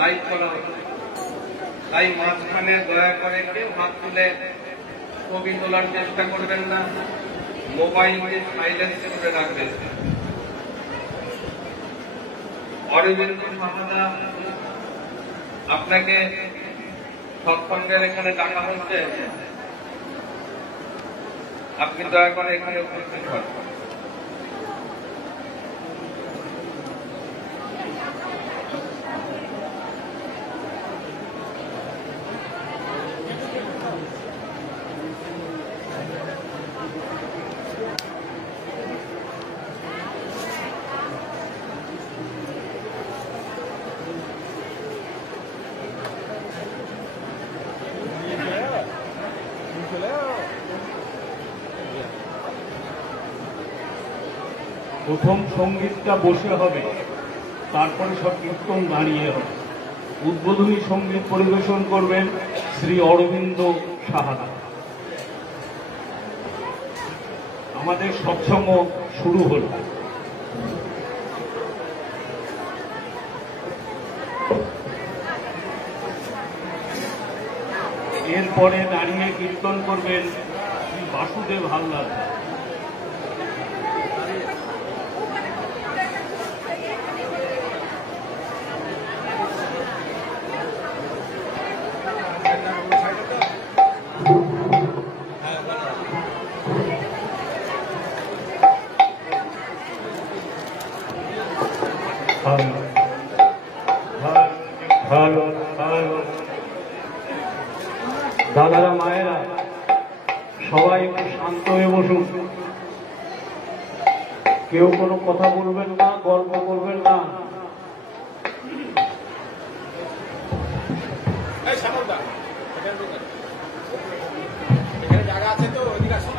Live করা হচ্ছে, তাই মাঝখানে দয়া করে কেউ হাত তুলে ছবি তোলার চেষ্টা করবেন না, মোবাইলকে সাইলেন্স করে রাখবেন। অরবিন্দ সাহাদা, আপনাকে সৎসঙ্গের এখানে ডাকা হচ্ছে, আপনি দয়া করে এখানে উপস্থিত হন। প্রথম সঙ্গীতটা বসে হবে, তারপরে সব কীর্তন দাঁড়িয়ে হবে। উদ্বোধনী সঙ্গীত পরিবেশন করবেন শ্রী অরবিন্দ সাহাদা। আমাদের সৎসঙ্গ শুরু হল। এরপরে দাঁড়িয়ে কীর্তন করবেন শ্রী বাসুদেব হালদার। দাদারা, মায়েরা, সবাই একটু শান্ত হয়ে বসুন। কেউ কোনো কথা বলবেন না, গল্প করবেন না। জায়গা আছে তো, ওইদিকে আসুন।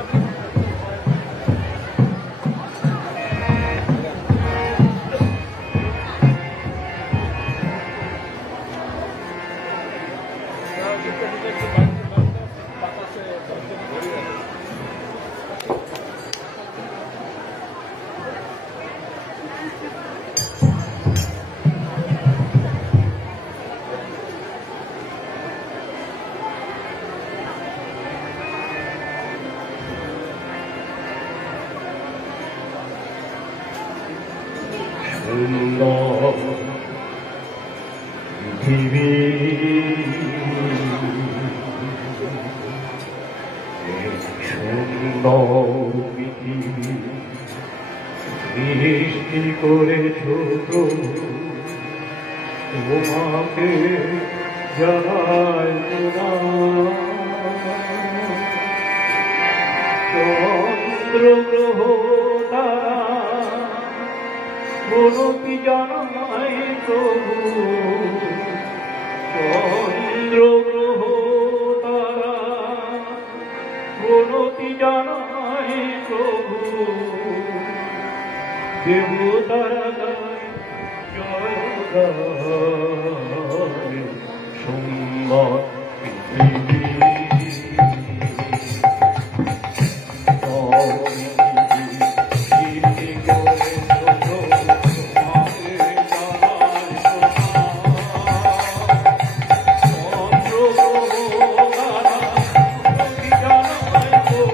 পৃথিবী সুন্দর পৃথিবী সৃষ্টি করেছ প্রভু, তোমাকে জানাই চন্দ্র গ্রহ তারা প্রণতি জানাই প্রভু, চন্দ্র গ্রহ তারা প্রণতি জানাই প্রভু, দেবতারা গায় জয় গায় সুন্দর পৃথিবী। Oh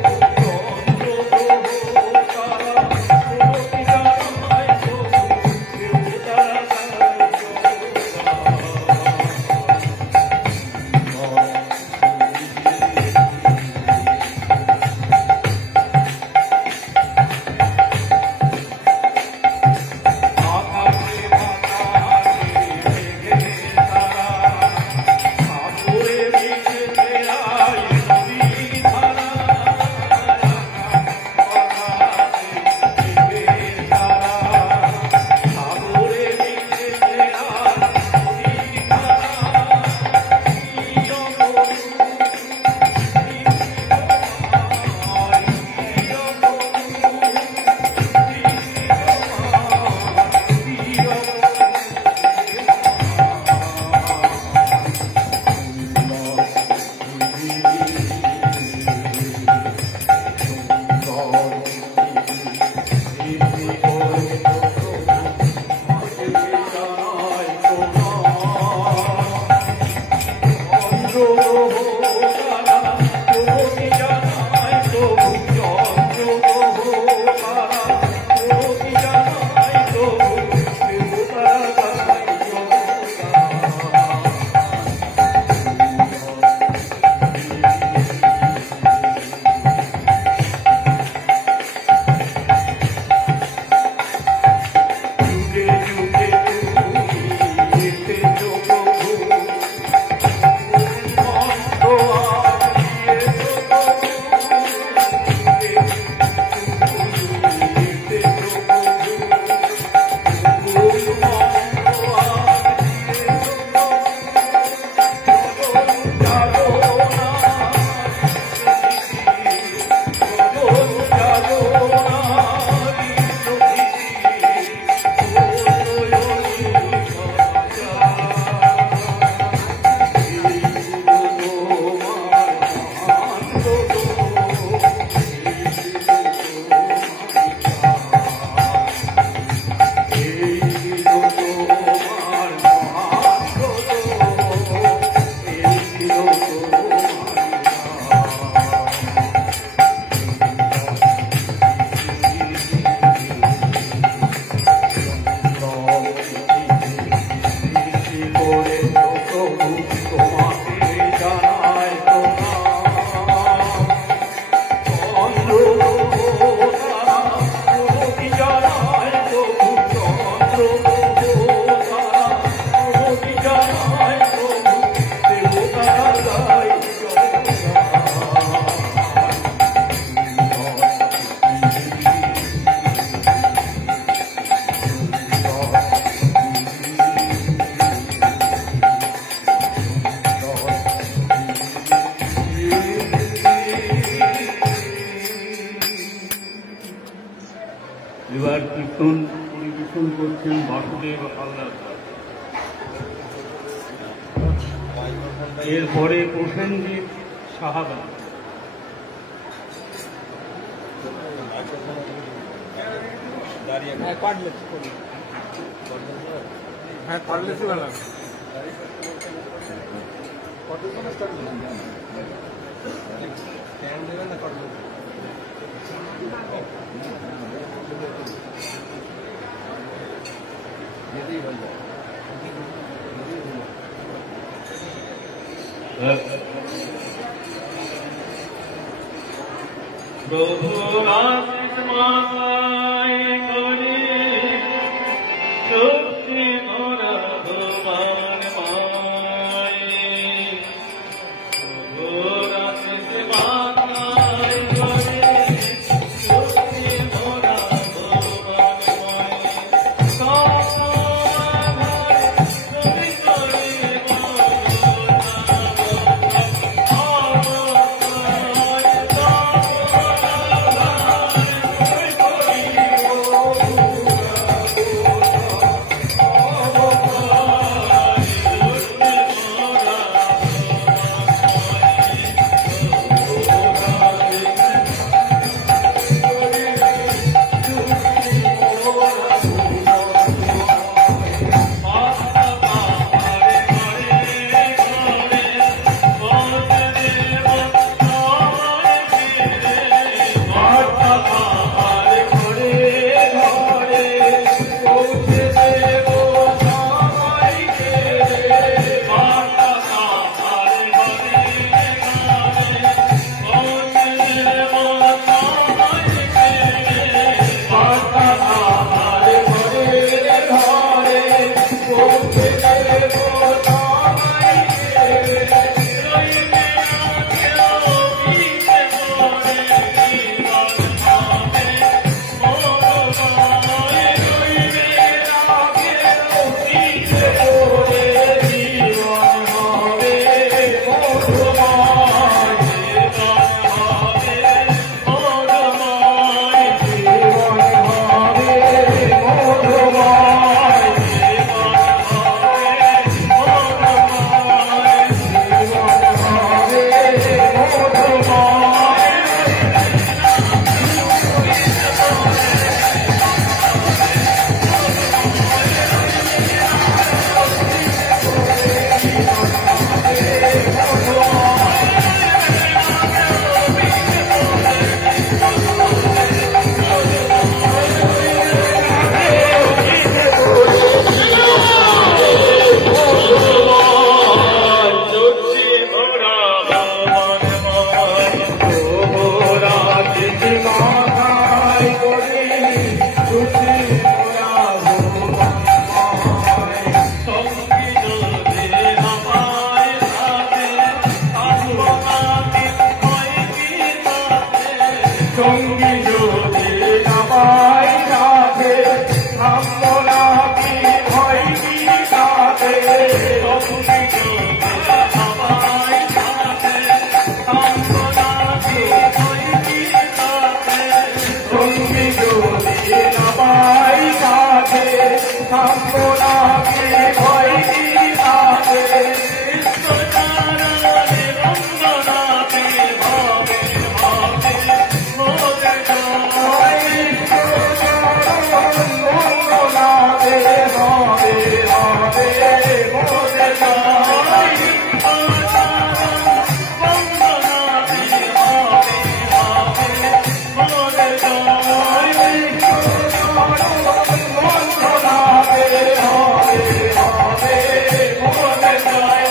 কীর্তন পরিবেশন করছেন বাসুদেব হালদার। এরপরে প্রসেনজিৎ সাহাদা। হ্যাঁ পারলে তো ভালো। প্রভু আশিস মায় করে শক্তি মোরা ভগবান মায়। প্রভু আশিস মায় করে শক্তি মোরা ভগবান মায়। Hare Hare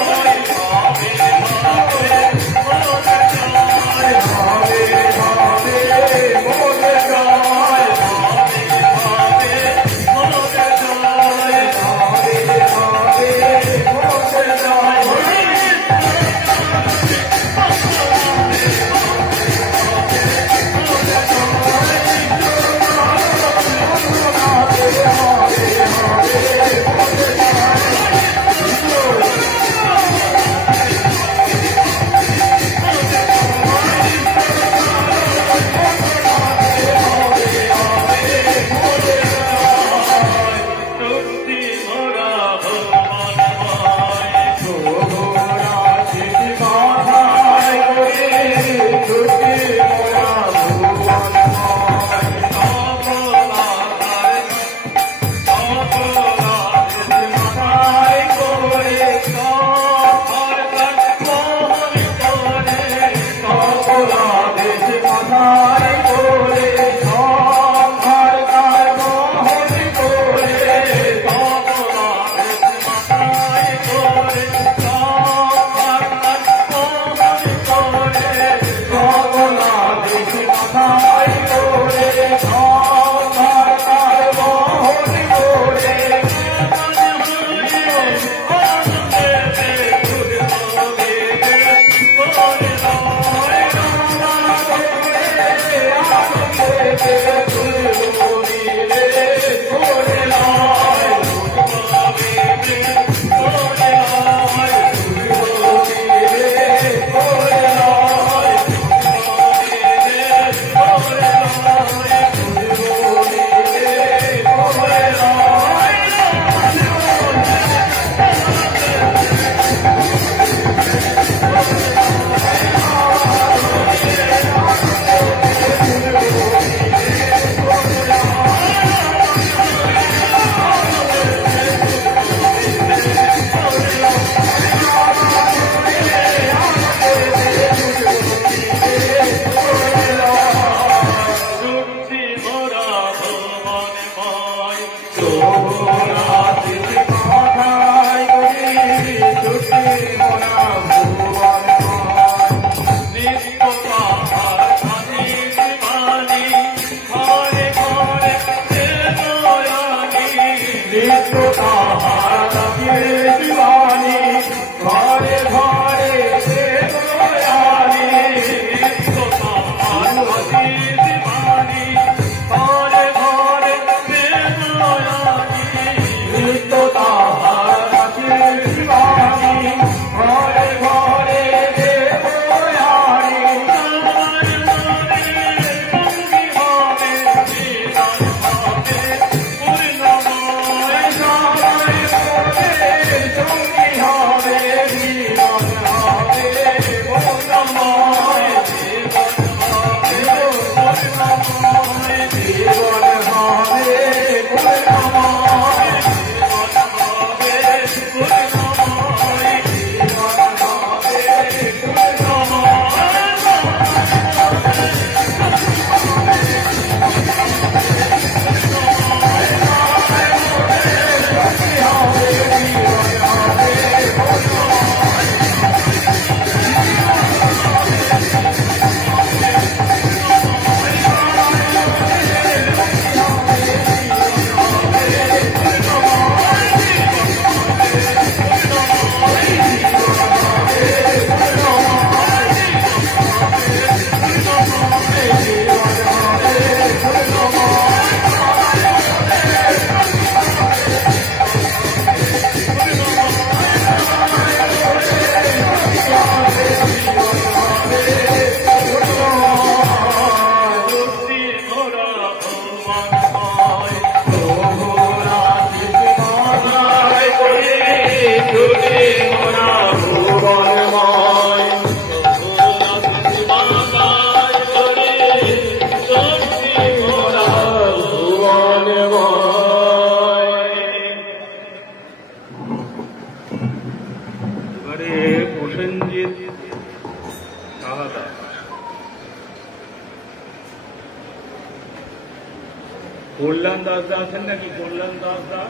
কল্যাণ দাসদা আছেন নাকি? কল্যাণ দাসদা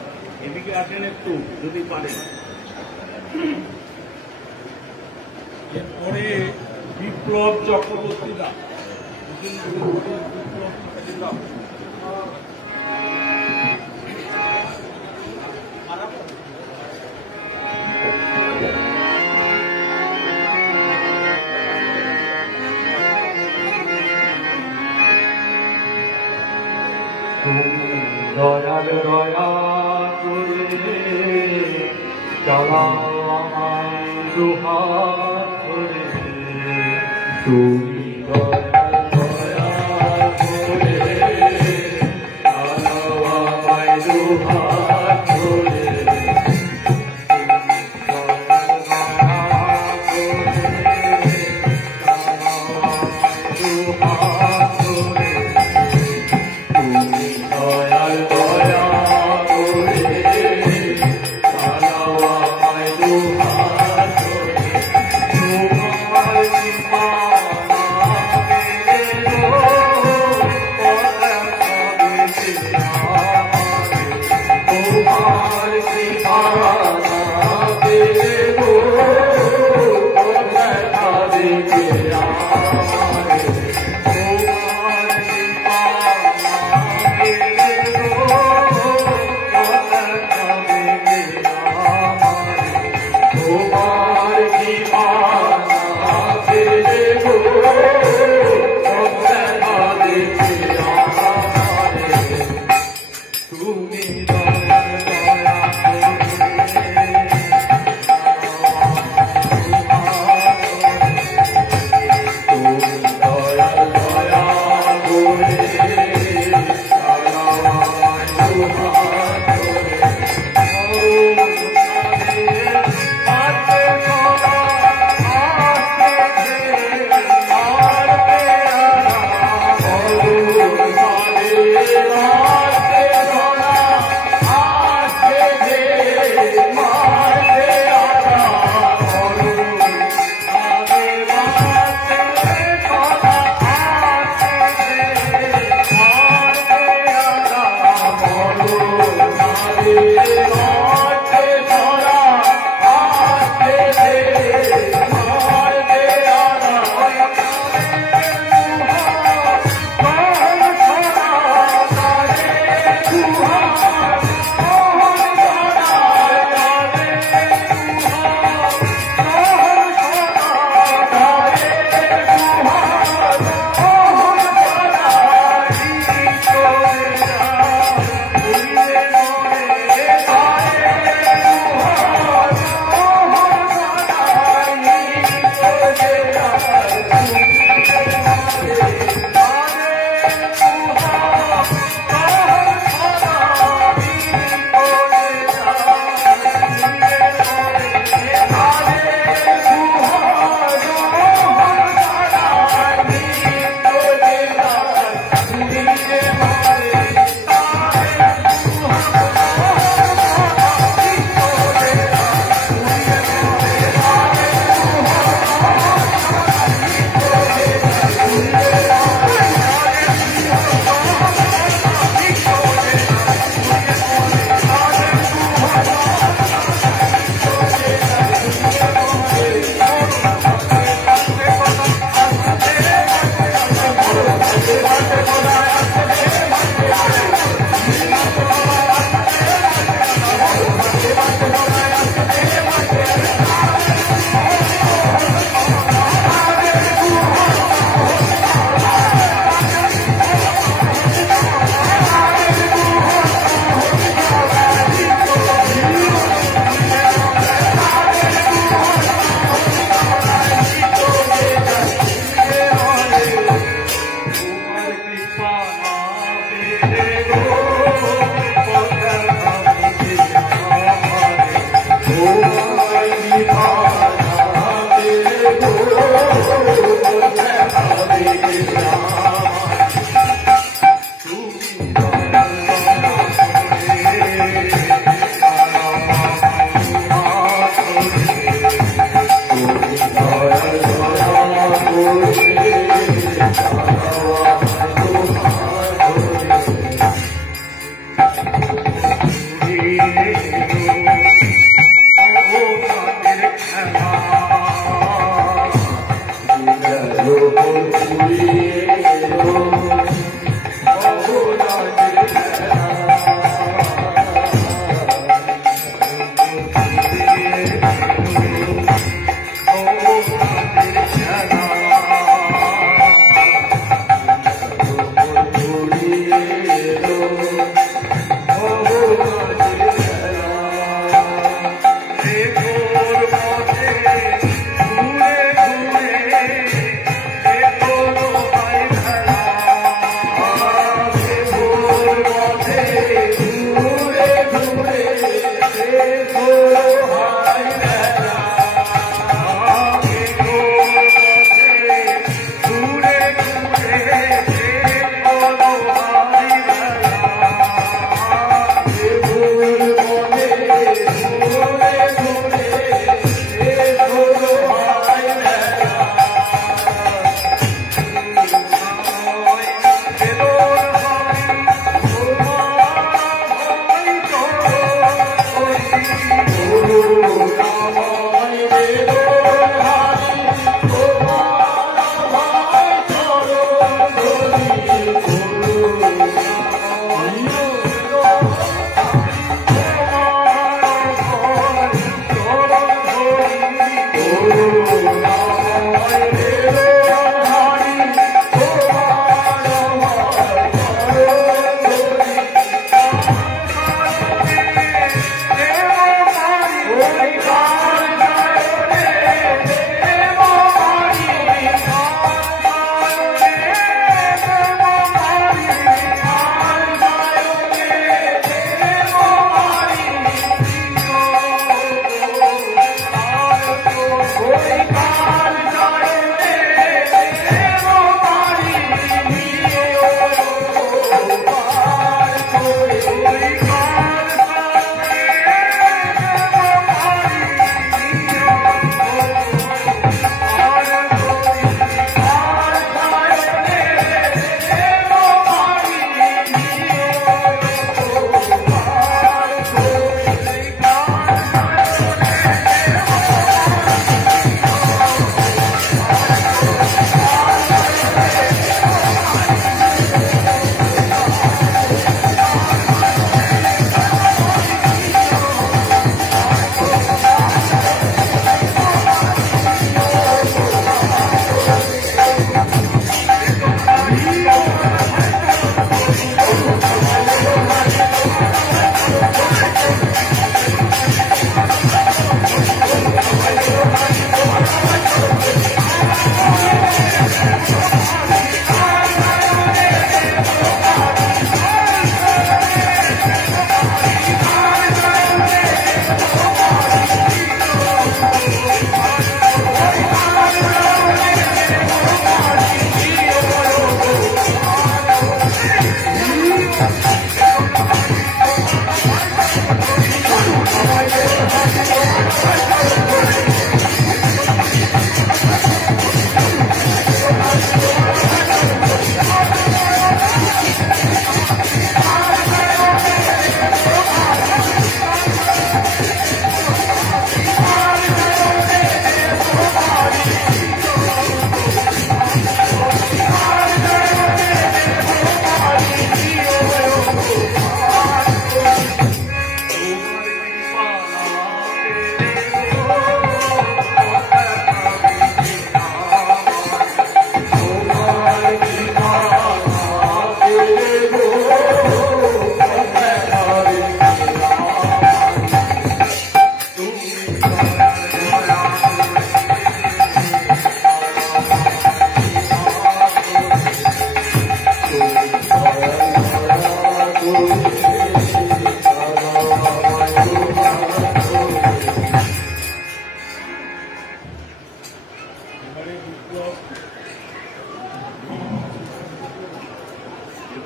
এদিকে আসেন একটু যদি পারেন। এরপরে বিপ্লব চক্রবর্তী দা, দয়াল দয়া করে চালাও আমায় দুহাত ধরে, তুমি দয়াল দয়া করে চালাও আমায় দুহাত ধরে,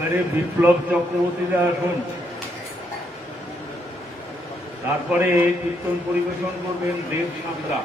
এবারে বিপ্লব চক্রবর্তীরা আসুন। তারপরে কীর্তন পরিবেশন করবেন দেব Santra.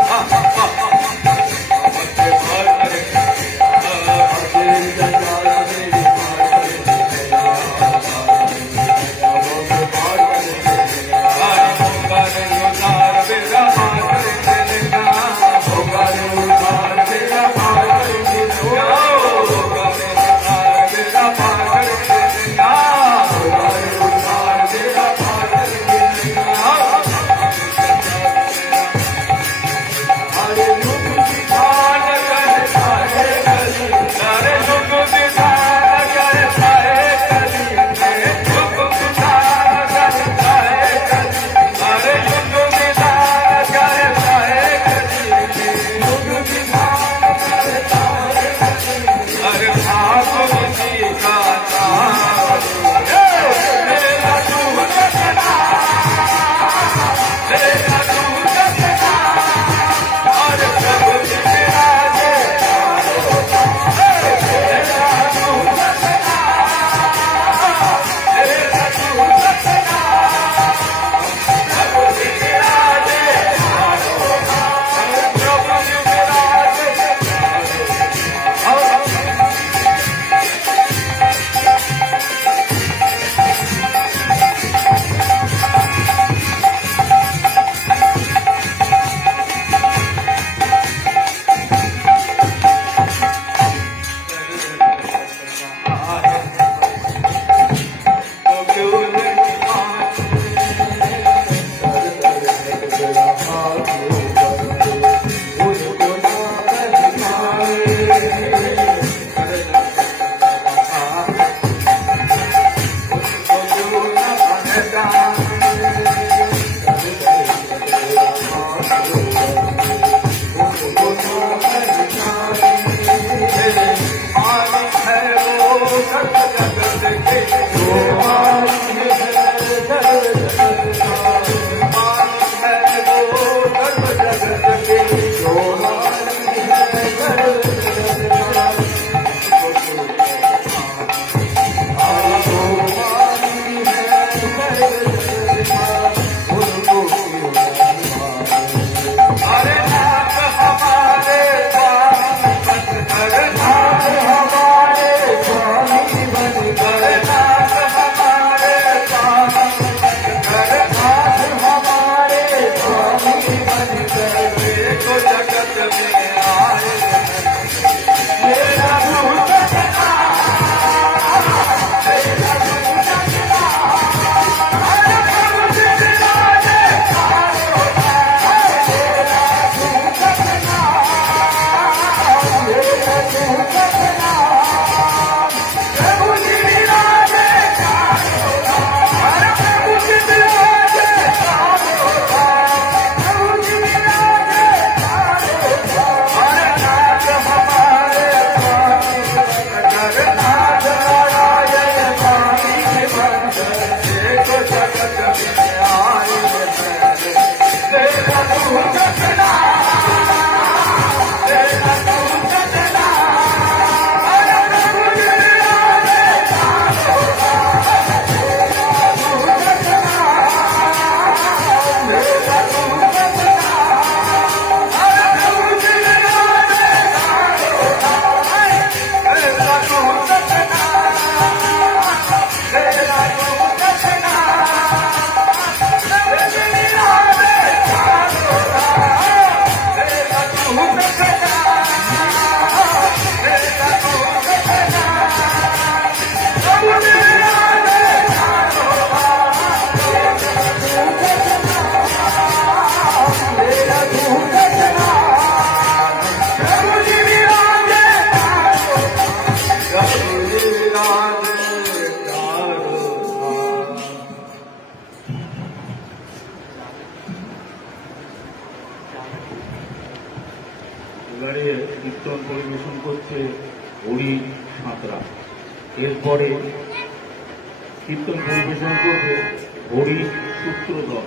Ha ha ha ha! এবারে কীর্তন পরিবেশন করছে হরি সাঁতরা। এরপরে কীর্তন পরিবেশন করবে হরি সূত্রধর।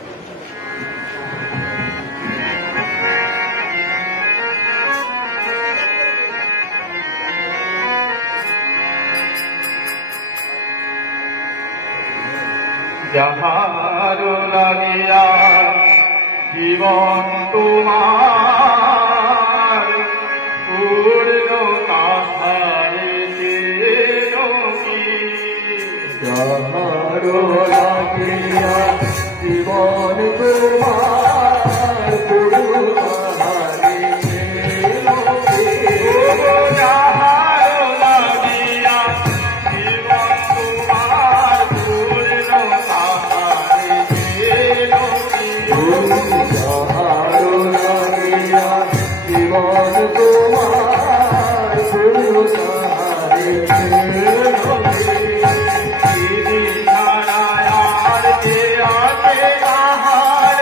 যাহার লাগিয়া জীবন তোমার পূর্ণ তাহারে যাহার লাগিয়া জীবন তোমার পূর্ণ তাহারে যাহার লাগিয়া জীবন তোমার পূর্ণ তাহারে যাহার লাগিয়া জীবন তোমার পূর্ণ তাহারে ধারায়ার কে আছে তাহার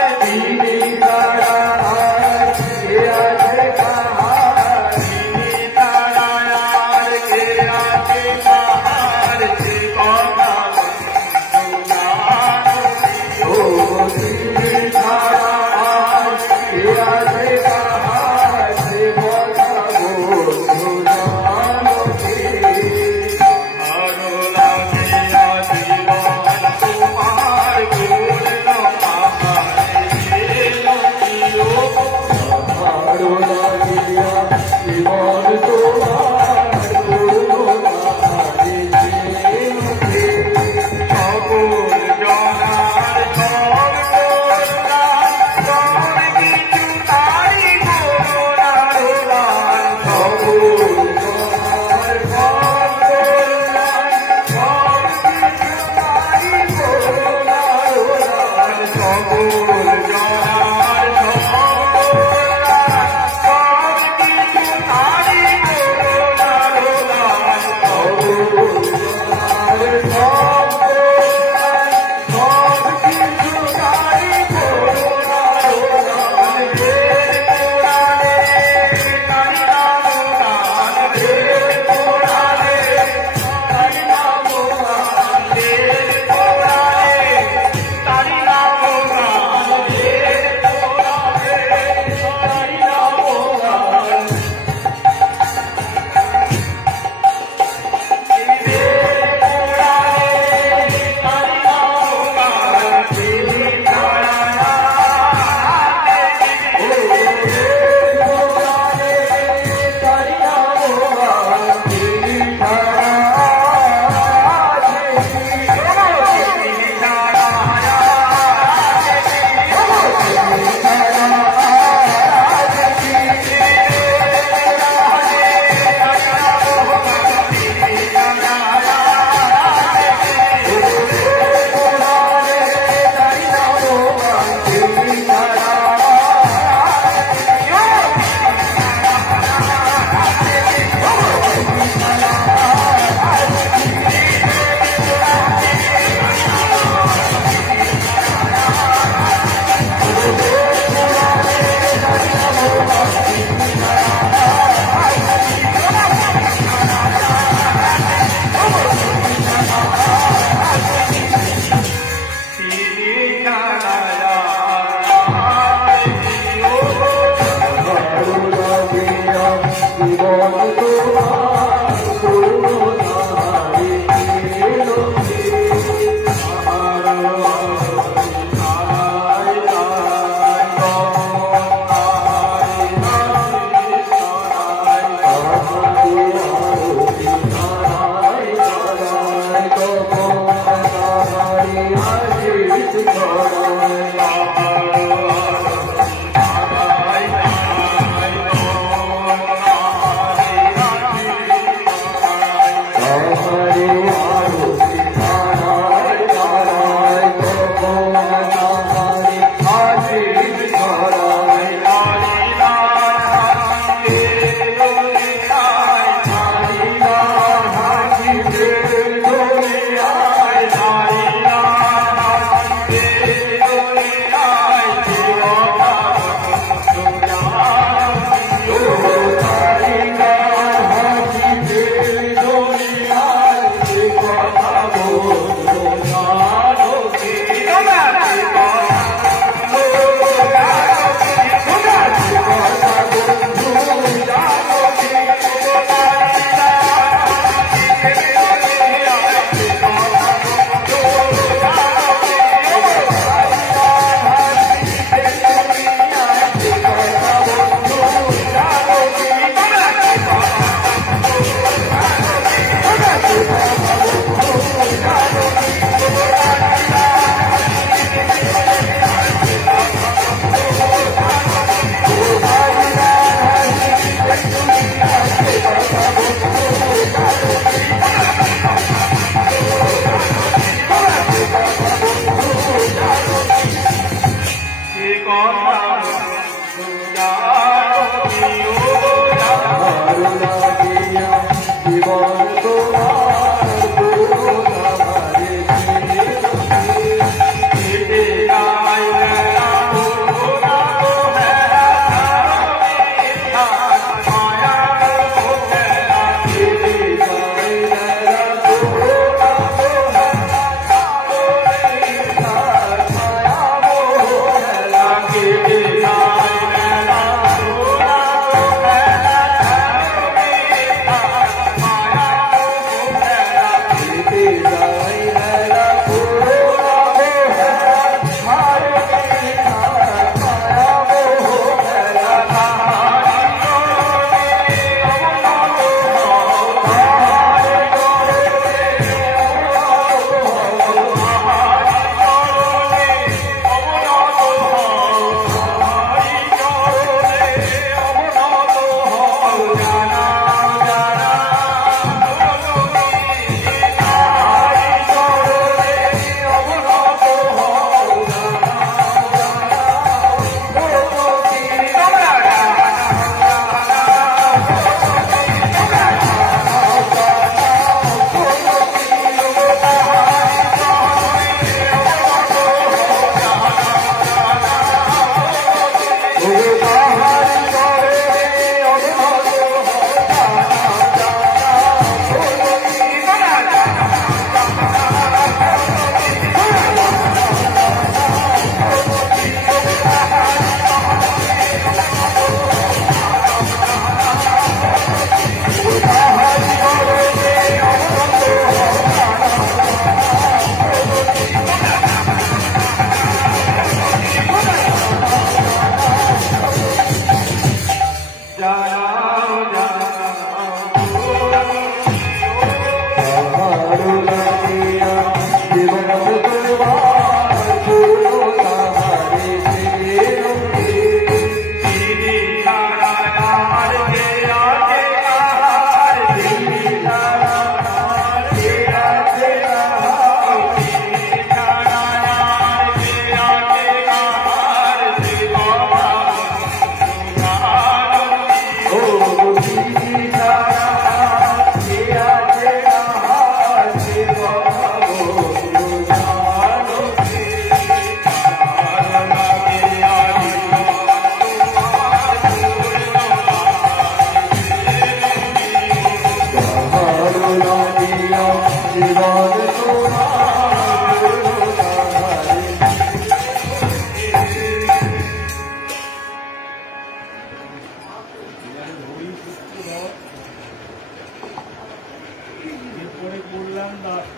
কল্যাণ দাস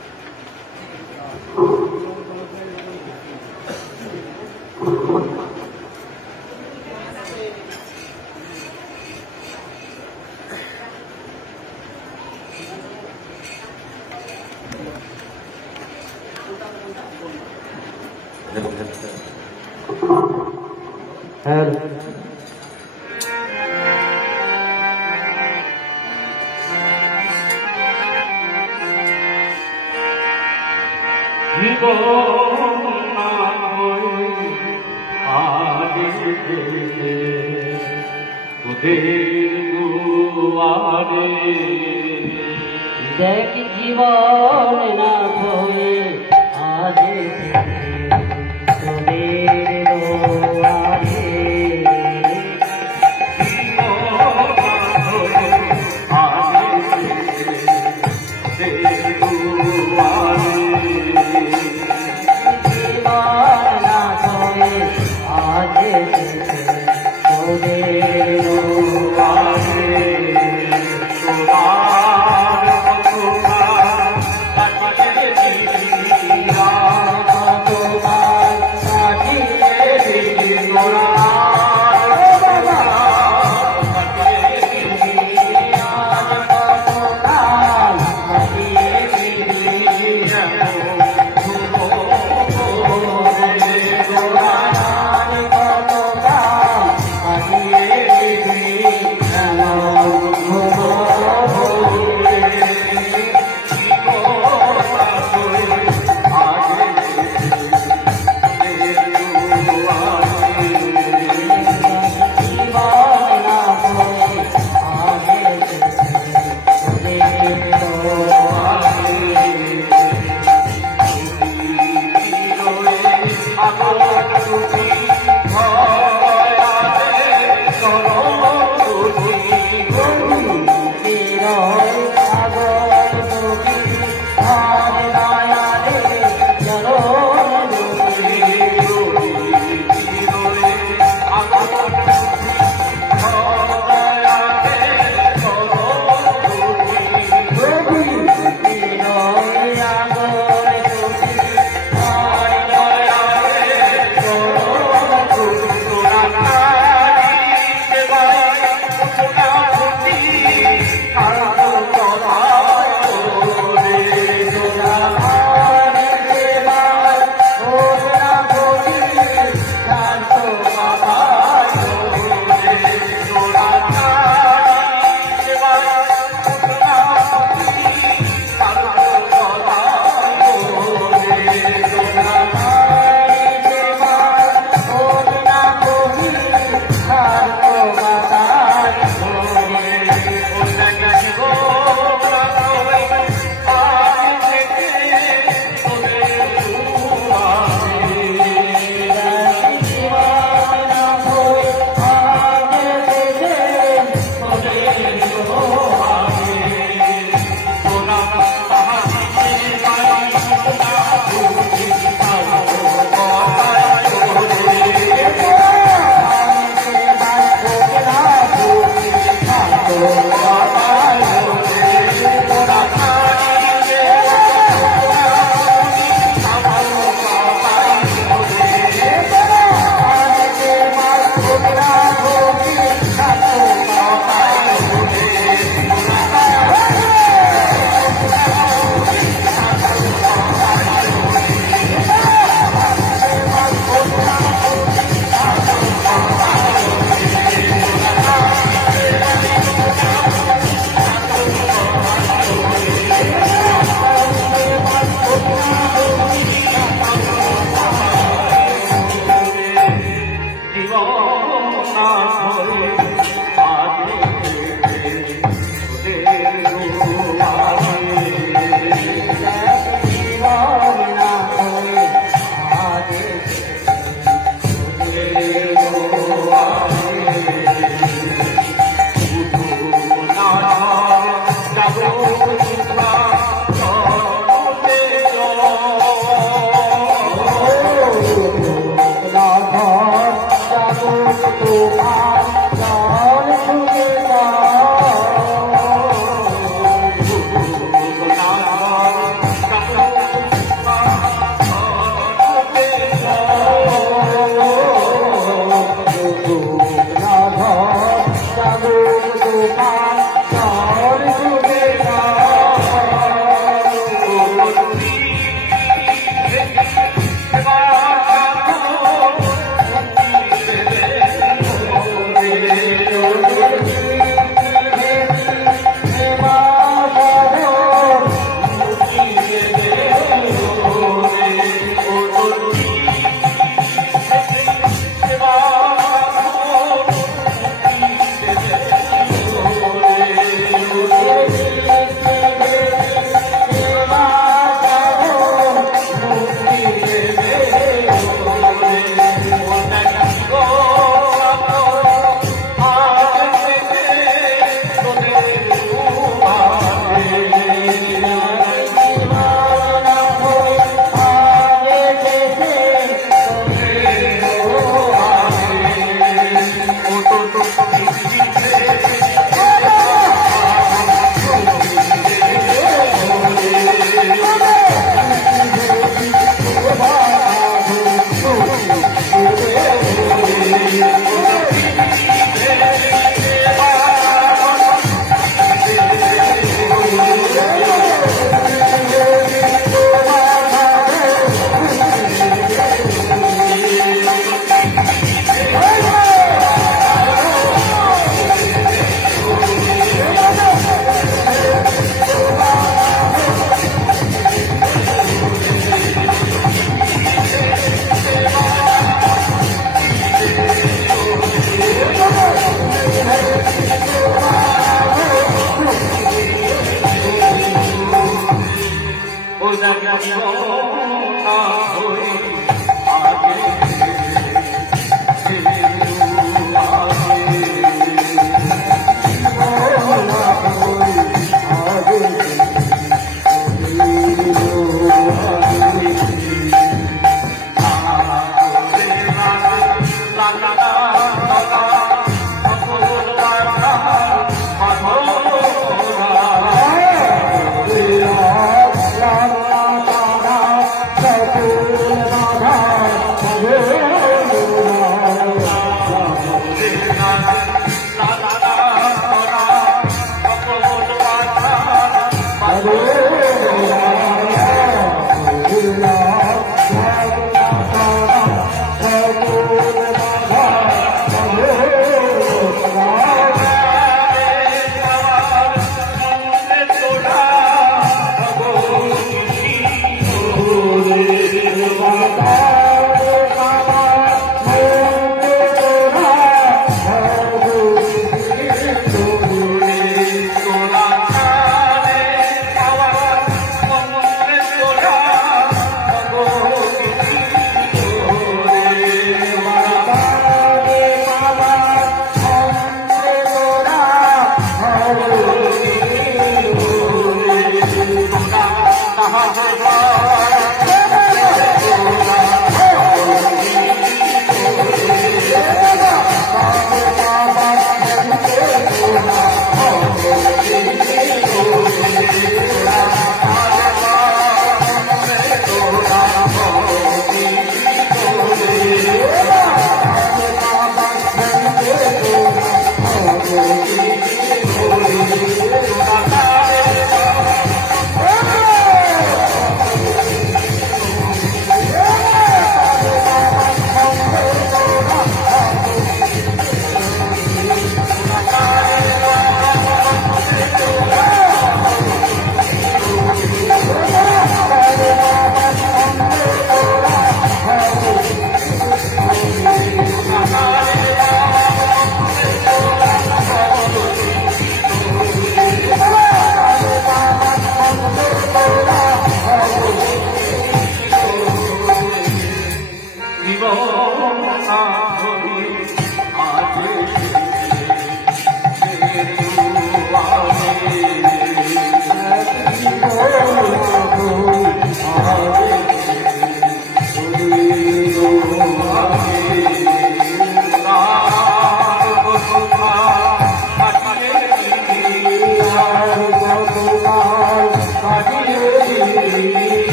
দেখ জীবন না হয়ে আজ তোদের দোয়ারে জীবন না হয়ে আজ তোদের দোয়ারে I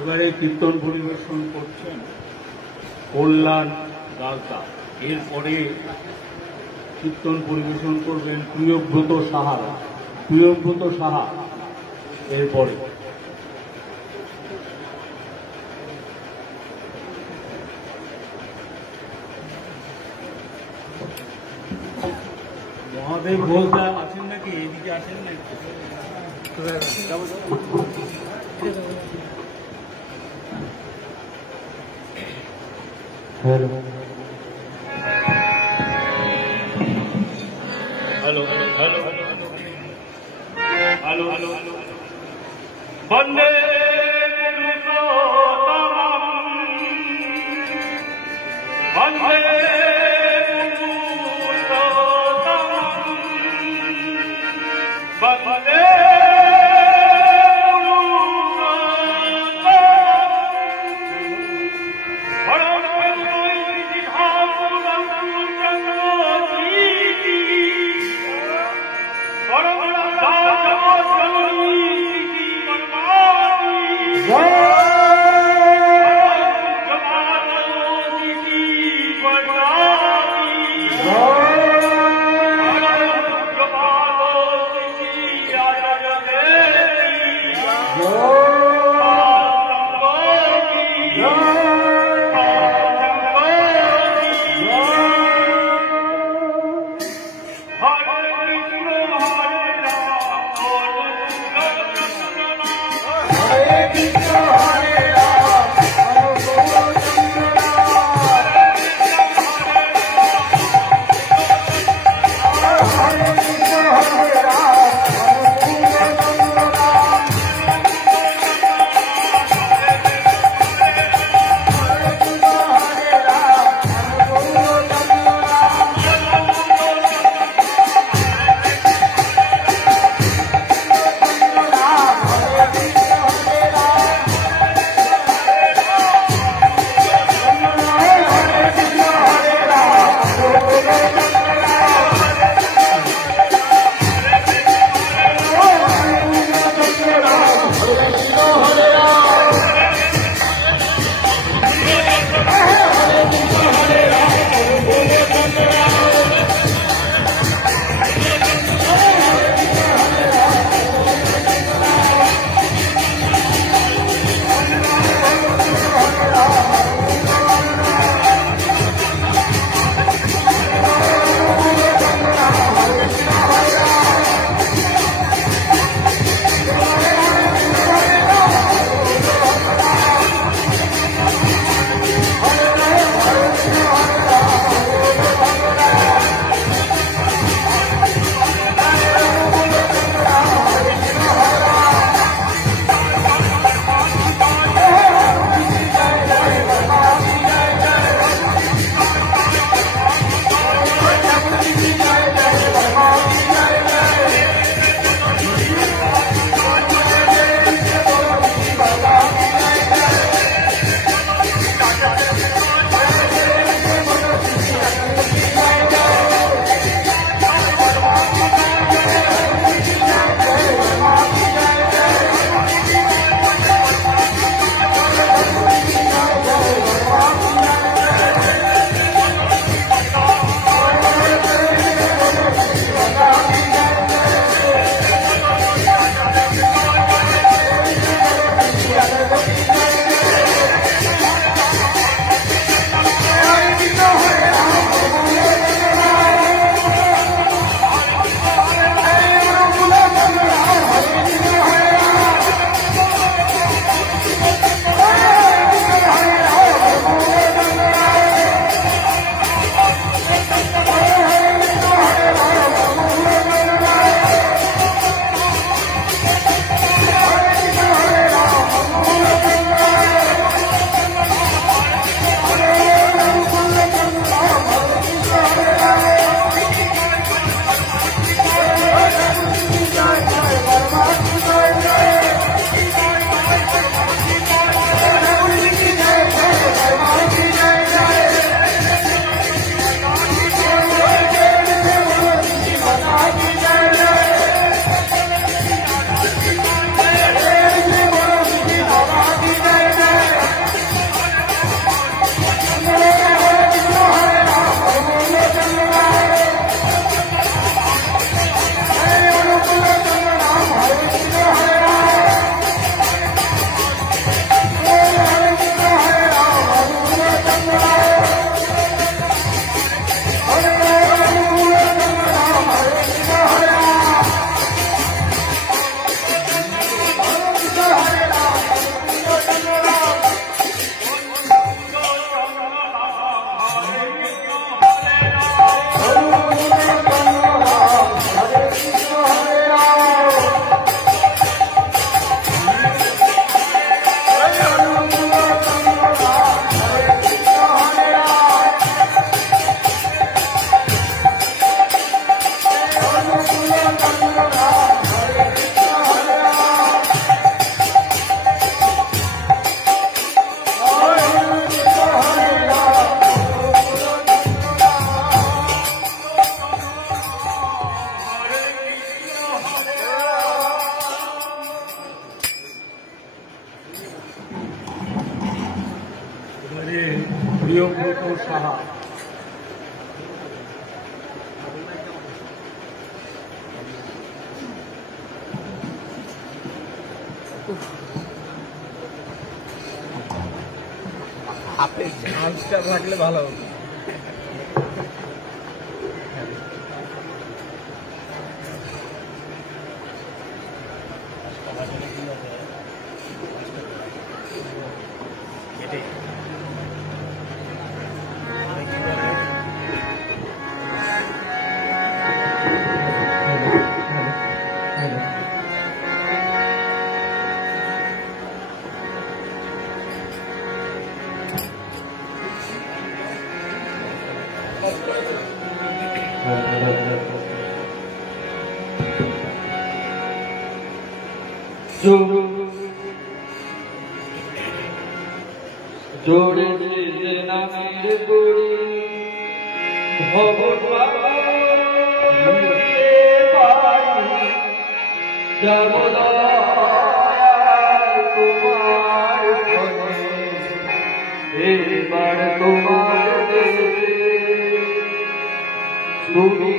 এবারে কীর্তন পরিবেশন করছেন কল্যাণ দাসদা। এরপরে কীর্তন পরিবেশন করবেন প্রিয়ব্রত সাহা। এরপরে মহাদেব ঘোষদা আছেন নাকি? এদিকে আছেন নাকি? হ্যালো হ্যালো বন্দে সুব্রত সাহা। হাতে ঝাঁঝটা থাকলে ভালো হতো। জোরে যে নামের গুড়ি যাব তোমার এবার তোমার তুমি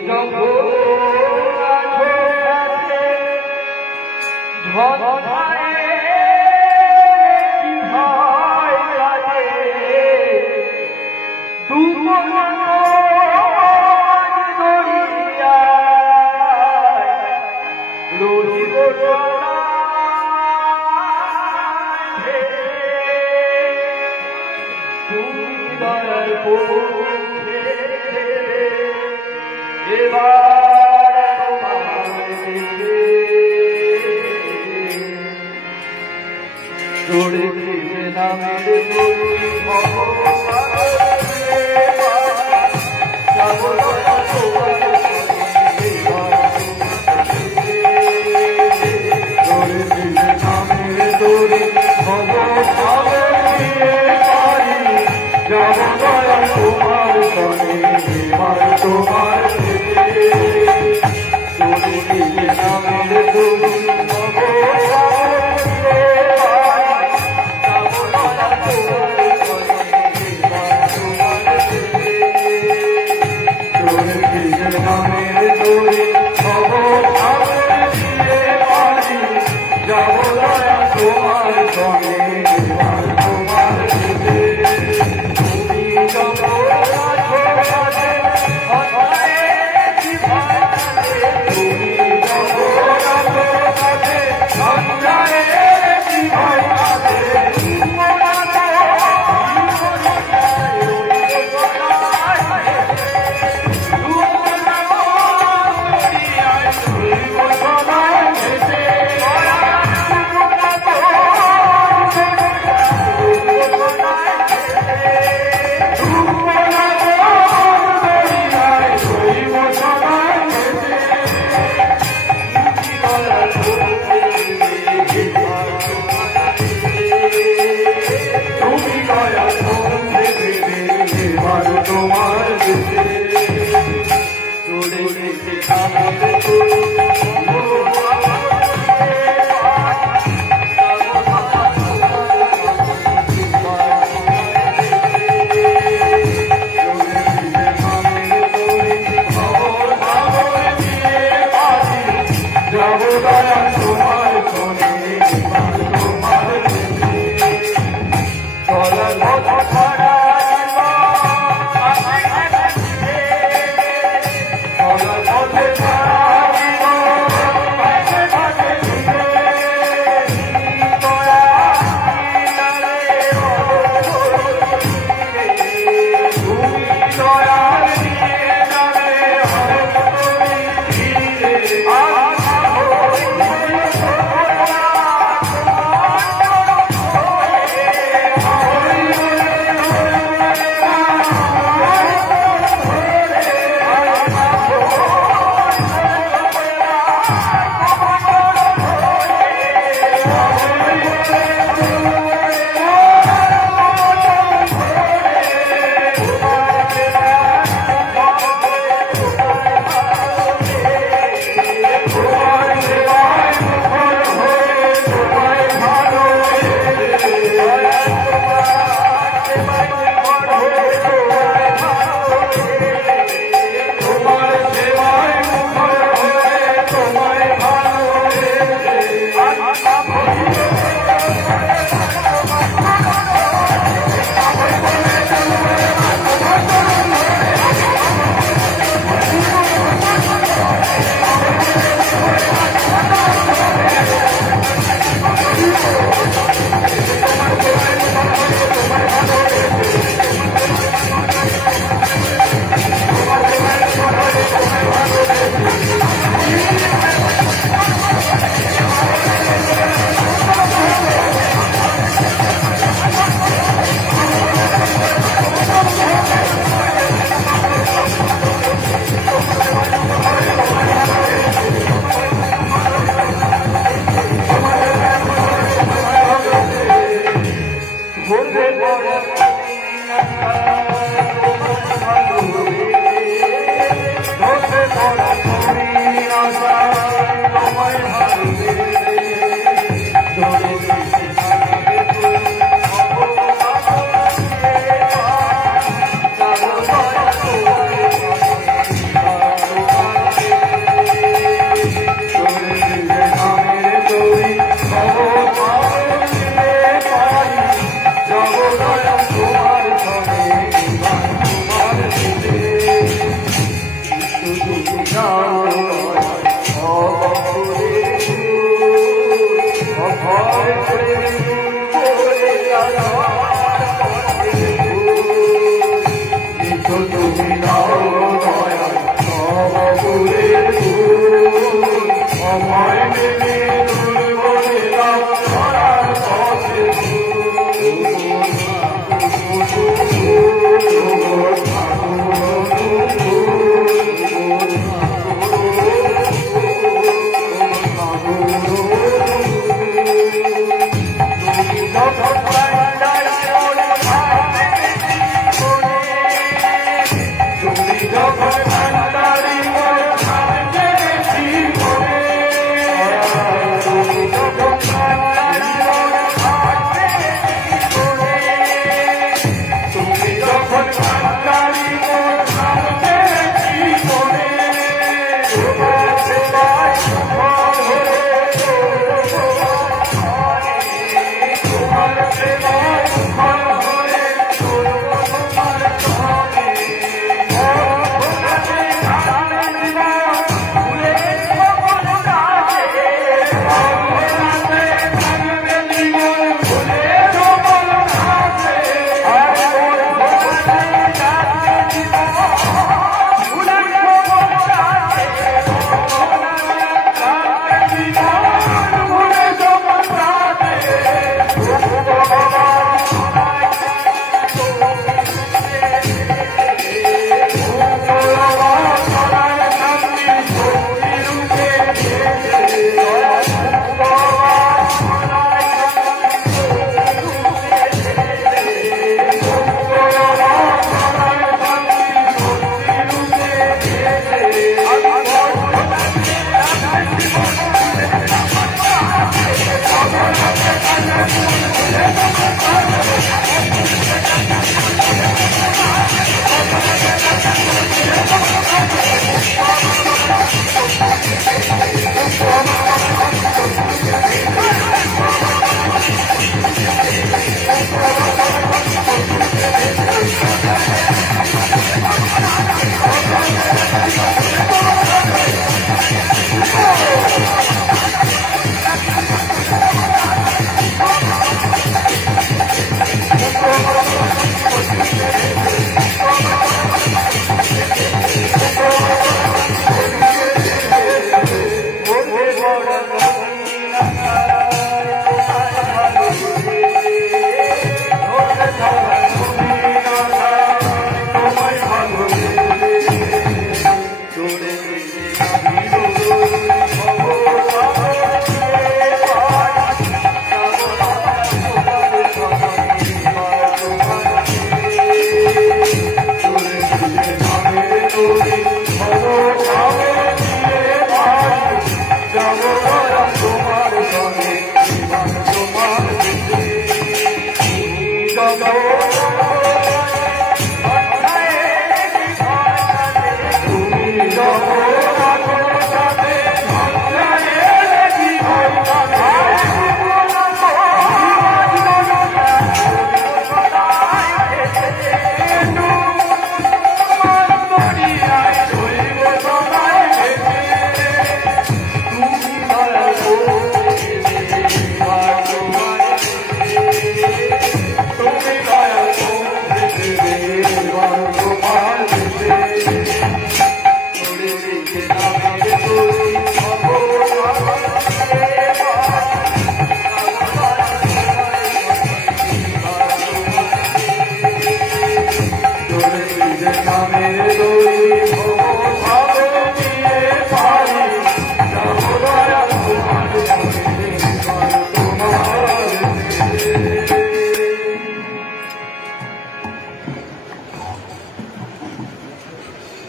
জোরে নামের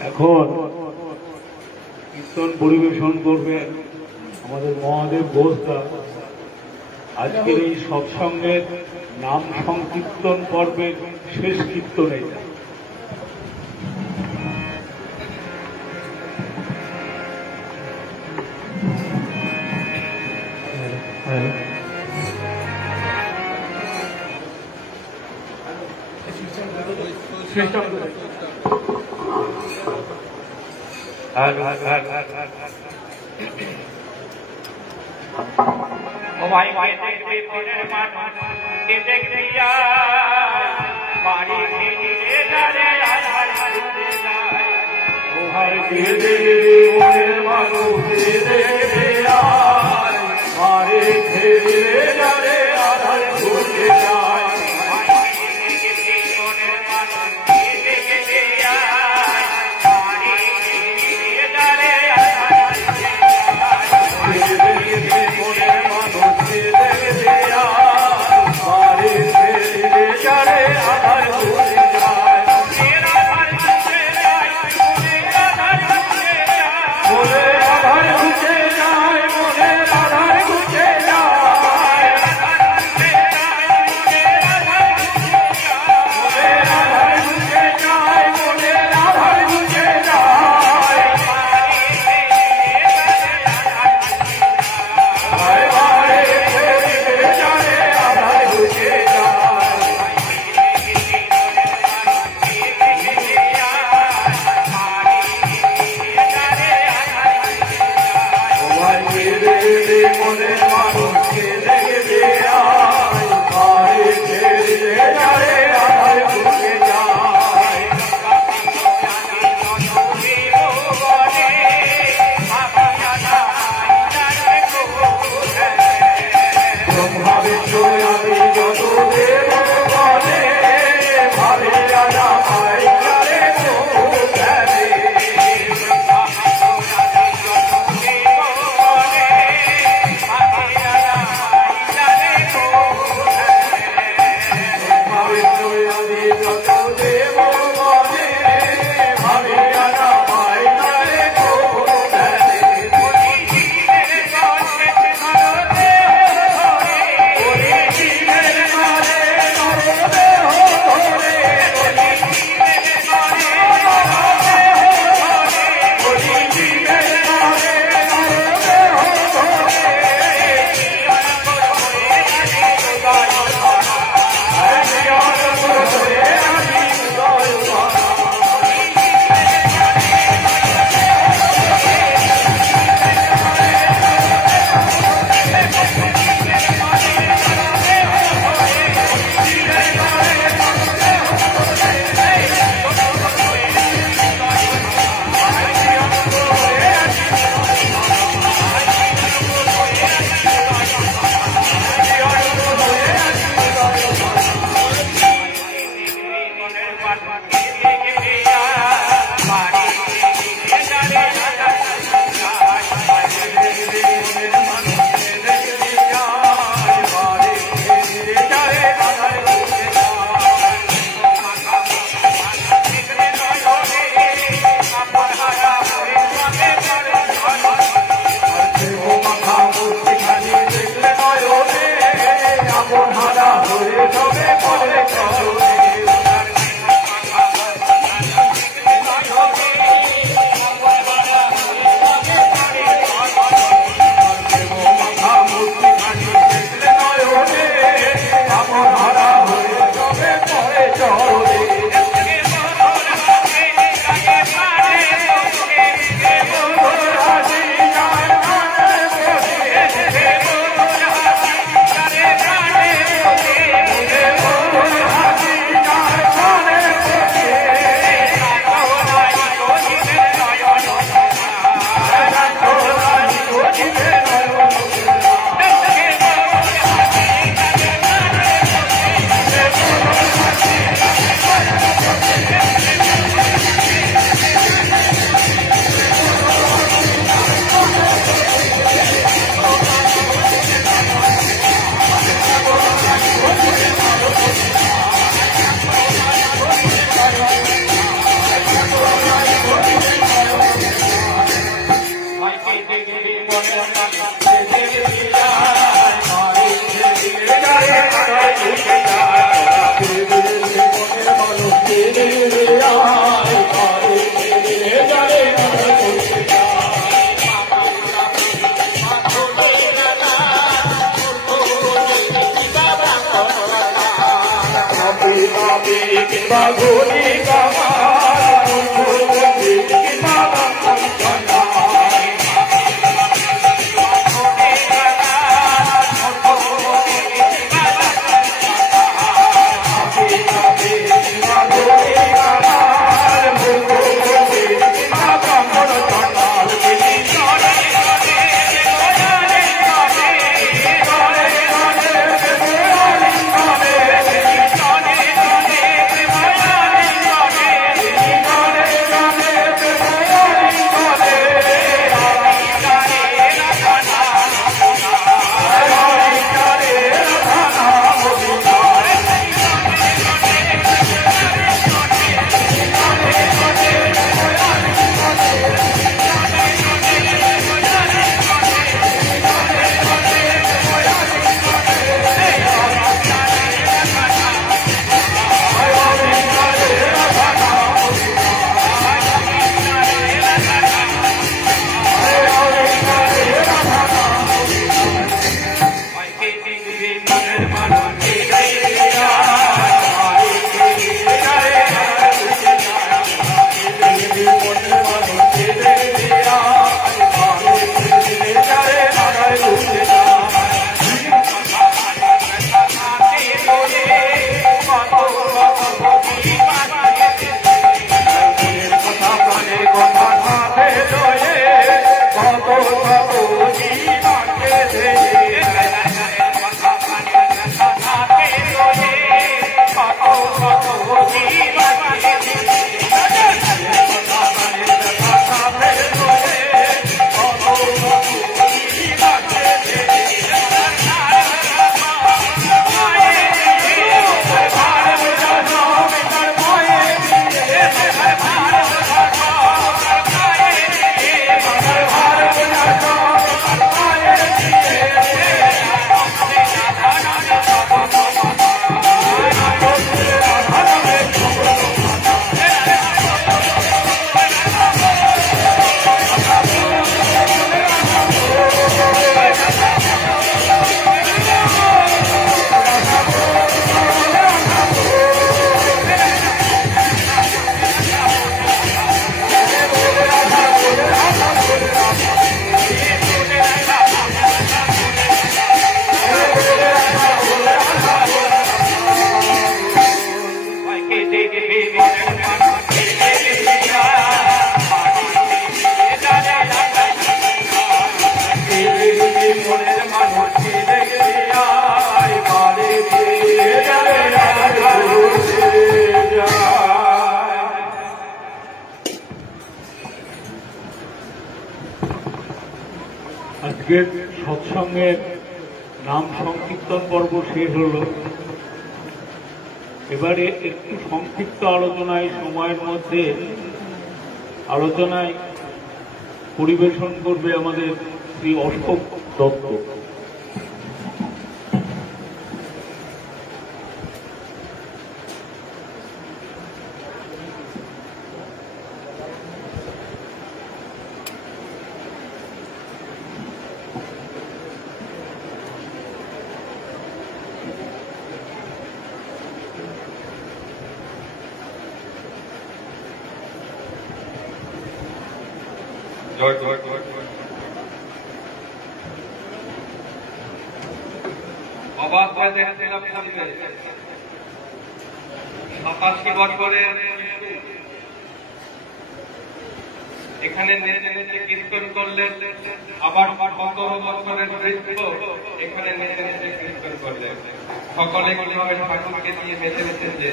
এখন কীর্তন পরিবেশন করবেন আমাদের মহাদেব ঘোষদা। আজকের এই সৎসঙ্গের নাম সংকীর্তন পর্বের শেষ কীর্তন এটা। ও ভাই ভাই দেখতে পরের মানুষ কে দেখতে যায় বাড়ি ফিরে যারে আজ কেঁদে মনের মানুষ দেখে আয় মারে ছেড়ে যারে আধার ঘুরে যায় আজকের সৎসঙ্গের নাম সংকীর্তন পর্ব শেষ হল। এবারে একটু সংক্ষিপ্ত আলোচনায় সময়ের মধ্যে আলোচনায় পরিবেশন করবে আমাদের শ্রী অশোক দত্ত। অবাক হয়ে দেখেছিলাম 87 বছরের এখানে নেচে নেচে কীর্তন করলেন, আবার 17 বছরের বৃদ্ধ এখানে নেচে নেচে কীর্তন করলেন। সকলে কিভাবে ঠাকুরকে নিয়ে নেচে নেচেন যে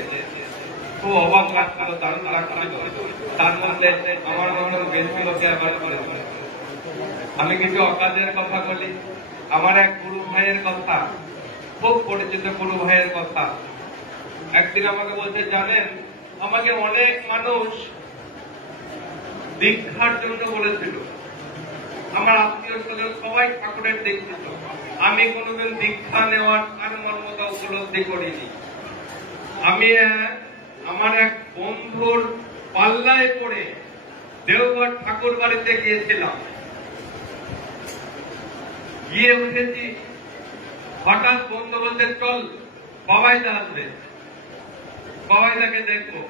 খুব অবাক লাগছিল, দারুণ লাগছিল। তার মধ্যে আমার মতন বেশি লোকে আবার করেছে। আমি কিছু অকাজের কথা বলি। আমার এক গুরু ভাইয়ের কথা, খুব পরিচিত গুরু ভাইয়ের কথা। একদিন আমাকে বলতে, জানেন আমাকে অনেক মানুষ দীক্ষার জন্য বলেছিল, আমার আত্মীয় স্বজন সবাই ঠাকুরের দীক্ষিত, আমি কোনোদিন দীক্ষা নেওয়ার আর মর্মতা উপলব্ধি করিনি। আমি আমার এক বন্ধুর পাল্লায় পড়ে দেওঘর ঠাকুর বাড়িতে গিয়েছিলাম। গিয়ে উঠেছি, হঠাৎ বন্ধু বলতে, চল বাবাইদা আসবে, বাবাইদাকে দেখবো।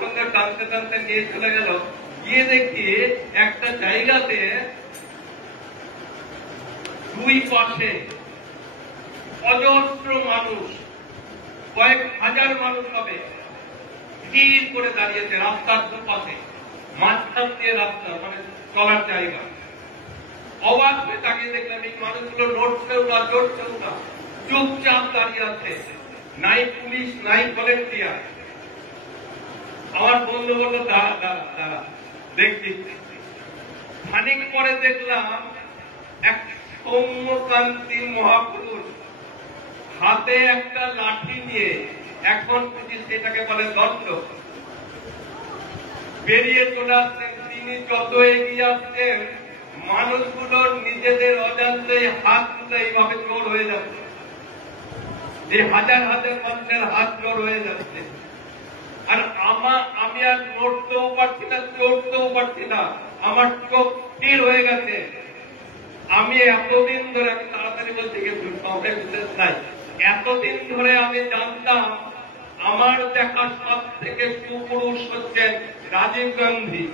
বন্ধু টানতে টানতে নিয়ে চলে গেল। গিয়ে দেখি একটা জায়গাতে দুই পাশে অজস্র মানুষ, কয়েক হাজার মানুষ হবে, ভিড় করে দাঁড়িয়েছে রাস্তার দুপাশে, মাঝখান দিয়ে রাস্তা, মানে চলার জায়গা। অবাক হয়ে তাকিয়ে দেখলাম এই মানুষগুলো নড়ছেও না, চড়ছেও না, চুপচাপ দাঁড়িয়ে আছে, নাই পুলিশ নাই ভলেন্টিয়ার। আমার বন্ধু বললো, দাঁড়া দাঁড়া দাঁড়া দেখছি। খানিক পরে দেখলাম এক সৌম্যকান্তি মহাপুরুষ হাতে একটা লাঠি নিয়ে, এখন বুঝি সেটাকে বলে দণ্ড, বেরিয়ে চলে আসছেন। তিনি যত এগিয়ে আসছেন মানুষগুলো নিজেদের অজান্তে হাত তুলে এইভাবে জোর হয়ে যাচ্ছে, এই হাজার হাজার মানুষের হাত জোর হয়ে যাচ্ছে। আর আমি আর নড়তেও পারছি না, চড়তেও পারছি না, আমার চোখ স্থির হয়ে গেছে। আমি এতদিন ধরে, আমি তাড়াতাড়ি বলছি কিন্তু সবাই বিশেষ নাই, এতদিন ধরে আমি জানতাম আমার দেখা সব থেকে সুপুরুষ হচ্ছেন রাজীব গান্ধী।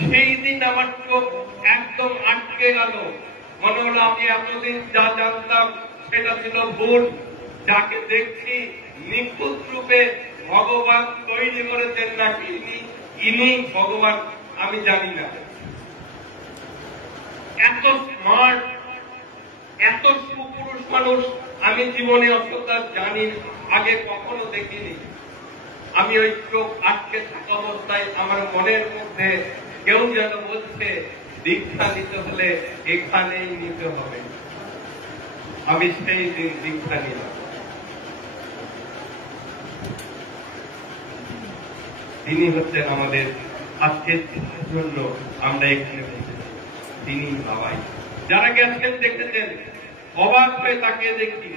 সেই দিন আমার চোখ একদম আটকে গেল। মনে হলো আমি এতদিন যা জানতাম সেটা ছিল ভুল। যাকে দেখছি নিখুঁত রূপে ভগবান তৈরি করেছেন নাকি ইনি ভগবান আমি জানি না। এত স্মার্ট, এত সুপুরুষ মানুষ আমি জীবনে অতটা জানি, আগে কখনো দেখিনি। আমি ওই চোখ আটকে থাকা অবস্থায় আমার মনের মধ্যে কেউ যেন বলছে, দীক্ষা নিতে হলে এখানেই নিতে হবে। আমি সেই দিন দীক্ষা নিলাম। তিনি হচ্ছেন আমাদের আজকের জন্য আমরা এখানে বসেছি, তিনি বাবাই। যারা গেছেন দেখেছেন, অবাক হয়ে তাকিয়ে দেখি,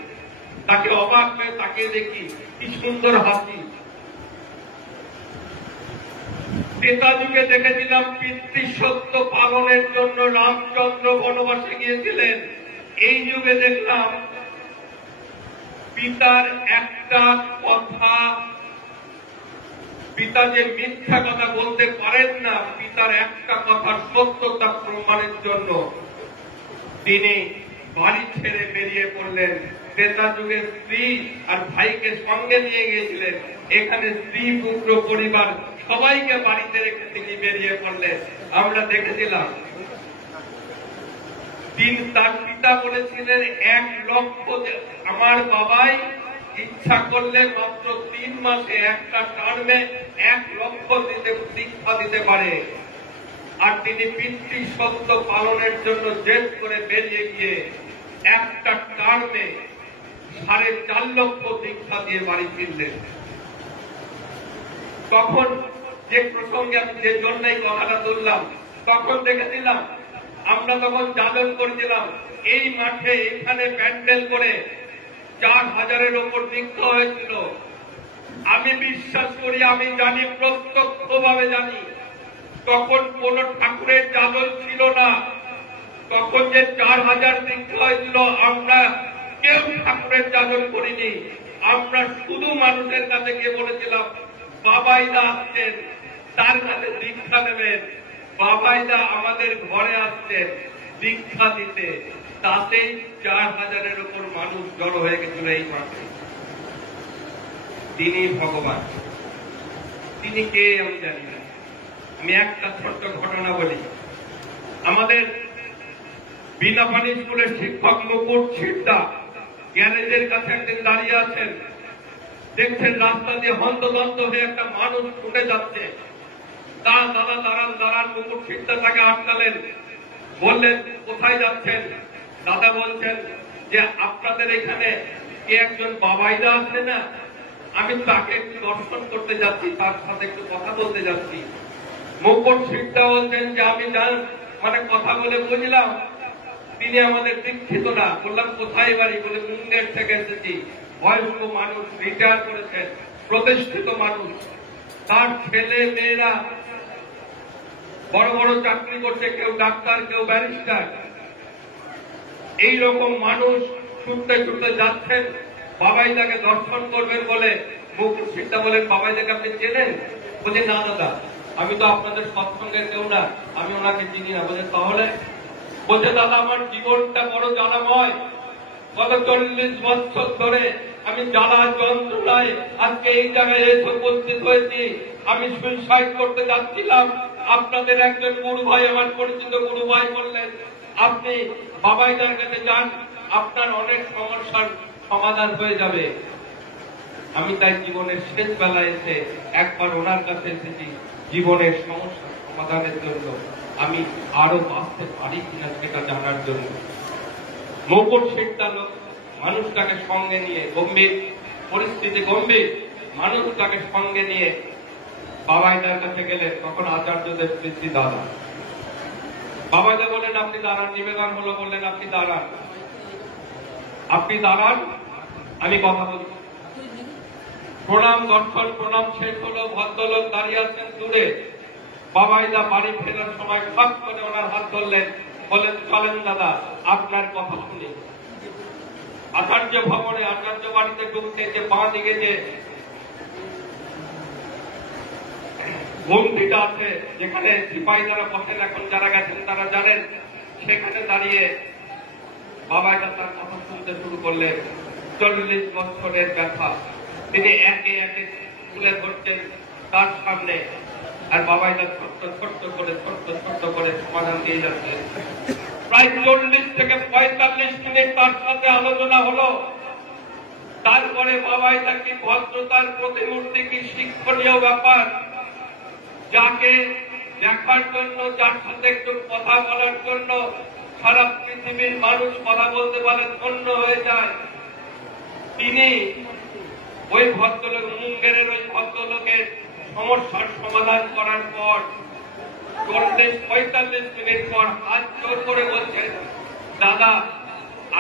তাকে অবাক হয়ে তাকিয়ে দেখি, কি সুন্দর হাসি। ত্রেতা যুগে দেখেছিলাম পিতৃসত্য পালনের জন্য রামচন্দ্র বনবাসে গিয়েছিলেন। এই যুগে দেখলাম পিতার একটা কথা, পিতা যে মিথ্যা কথা বলতে পারেন না, পিতার একটা কথার সত্যতা প্রমাণের জন্য তিনি বাড়ি ছেড়ে বেরিয়ে পড়লেন। ত্রেতা যুগের স্ত্রী আর ভাইকে সঙ্গে নিয়ে গিয়েছিলেন, এখানে স্ত্রী পুত্র পরিবার সবাইকে বাড়িতে রেখে তিনি বেরিয়ে পড়লেন। আমরা দেখেছিলাম তার পিতা বলেছিলেন 1 লক্ষ, আমার বাবাই ইচ্ছা করলে মাত্র 3 মাসে একটা টার্মে 1 লক্ষ শিক্ষা দিতে পারে। আর তিনি পিতৃ সত্য পালনের জন্য জেদ করে বেরিয়ে গিয়ে একটা টার্মে 4.5 লক্ষ দীক্ষা দিয়ে বাড়ি ফিরলেন। তখন যে প্রসঙ্গে আমি যে জন্য এই কথাটা তুললাম, তখন দেখেছিলাম আমরা তখন যাদন করেছিলাম এই মাঠে এখানে প্যান্ডেল করে 4000-এর ওপর দীক্ষা হয়েছিল। আমি বিশ্বাস করি, আমি জানি, প্রত্যক্ষভাবে জানি, তখন কোন ঠাকুরের যাদন ছিল না। তখন যে 4000 দীক্ষা হয়েছিল, আমরা কেউ ঠাকুরের যাদন করিনি। আমরা শুধু মানুষের কাছে গিয়ে বলেছিলাম বাবাইদা আসছেন, তার কাছে দীক্ষা নেবেন। বাবাইদা আমাদের ঘরে আসছেন দীক্ষা দিতে, তাতেই 4000-এর উপর মানুষ জড়ো হয়ে গেছিল এই মাঠে। তিনি ভগবান, তিনি কে আমি জানি না। আমি একটা ছোট্ট ঘটনা বলি। আমাদের বিনাপানি স্কুলের শিক্ষক মুকুট ছিট্টা গ্যারেজের কাছে একদিন দাঁড়িয়ে আছেন, দেখছেন রাস্তা দিয়ে হন্তদন্ত হয়ে একটা মানুষ ছুটে যাচ্ছে। দাদা দাঁড়ান দাঁড়ান, মুকুট ছিট্টা তাকে আটকালেন, বললেন কোথায় যাচ্ছেন? দাদা বলছেন যে আপনাদের এখানে কে একজন বাবাইদা আছে না, আমি তাকে একটু দর্শন করতে যাচ্ছি, তার সাথে একটু কথা বলতে যাচ্ছি। মুকুট ছিট্টা বলছেন যে আমি কথা বলে বুঝলাম তিনি আমাদের দীক্ষিত না। বললাম কোথায় বাড়ি? বলে মুঙ্গের থেকে এসেছি। বয়স্ক মানুষ, রিটায়ার করেছেন, প্রতিষ্ঠিত মানুষ, তার ছেলে মেয়েরা বড় বড় চাকরি করছে, কেউ ডাক্তার, কেউ ব্যারিস্টার। এইরকম মানুষ ছুটতে ছুটতে যাচ্ছেন, বাবাইদাকে দর্শন করবেন বলে। মুকুট ছিট্টা বলেন বাবাইদাকে আপনি চেনেন? বলছে না দাদা, আমি তো আপনাদের সৎসঙ্গের কেউ না, আমি ওনাকে চিনি না। বলছে তাহলে? বলছে দাদা আমার জীবনটা বড় জ্বালাময়, গত 40 বছর ধরে আমি জ্বালা যন্ত্রণায় আজকে এই জায়গায় এসে উপস্থিত হয়েছি। আমি সুইসাইড করতে যাচ্ছিলাম, আপনাদের একজন গুরু ভাই, আমার পরিচিত গুরু ভাই বললেন আপনি বাবাইদার কাছে যান, আপনার অনেক সমস্যার সমাধান হয়ে যাবে। আমি তাই জীবনের শেষ বেলায় এসে একবার ওনার কাছে এসেছি জীবনের সমস্যার সমাধানের জন্য। আমি আরো বাঁচতে পারি কিনা সেটা জানার জন্য। মুকুট ছিট্টা লোক মানুষটাকে সঙ্গে নিয়ে, গম্ভীর পরিস্থিতি, গম্ভীর মানুষটাকে সঙ্গে নিয়ে বাবাইদার কাছে গেলে তখন আচার্যদেব পিতৃ দাদা। বাবাইদা বললেন আপনি দাঁড়ান, নিবেদন হলো, বললেন আপনি দাঁড়ান, আপনি দাঁড়ান, আমি কথা বলছি। প্রণাম দর্শন, প্রণাম শেষ হলো, ভদ্রলোক দাঁড়িয়ে আছেন দূরে। বাবাইদা বাড়ি ফেরার সময় খাপ করে ওনার হাত ধরলেন, বললেন চলেন দাদা আপনার কথা শুনি। আচার্য ভবনে, আচার্য বাড়িতে ঢুকতে যে বাঁ দিকে যে ঘুমটিটা আছে, যেখানে সিপাহী যারা বসেন, এখন যারা গেছেন তারা জানেন, সেখানে দাঁড়িয়ে বাবাইদা তার কথা শুনতে শুরু করলেন। 40 বছরের ব্যথা তিনি একে একে তুলে ধরছেন তার সামনে, আর বাবাইদা ছোট্ট ছোট্ট করে সমাধান দিয়ে যাচ্ছে। প্রায় 40 থেকে 45 মিনিট তার সাথে আলোচনা হলো। তারপরে বাবাইদা কি ভদ্রতার প্রতিমূর্তি, কি শিক্ষণীয় ব্যাপার, যাকে দেখার জন্য, যার সাথে একটু কথা বলার জন্য সারা পৃথিবীর মানুষ কথা বলতে পারে, ধন্য হয়ে যায়। তিনি ওই ভদ্রলোক, মুঙ্গেরের ওই ভদ্রলোকের সমস্যার সমাধান করার পর 40-45 মিনিট পর হাত জোর করে বলছেন দাদা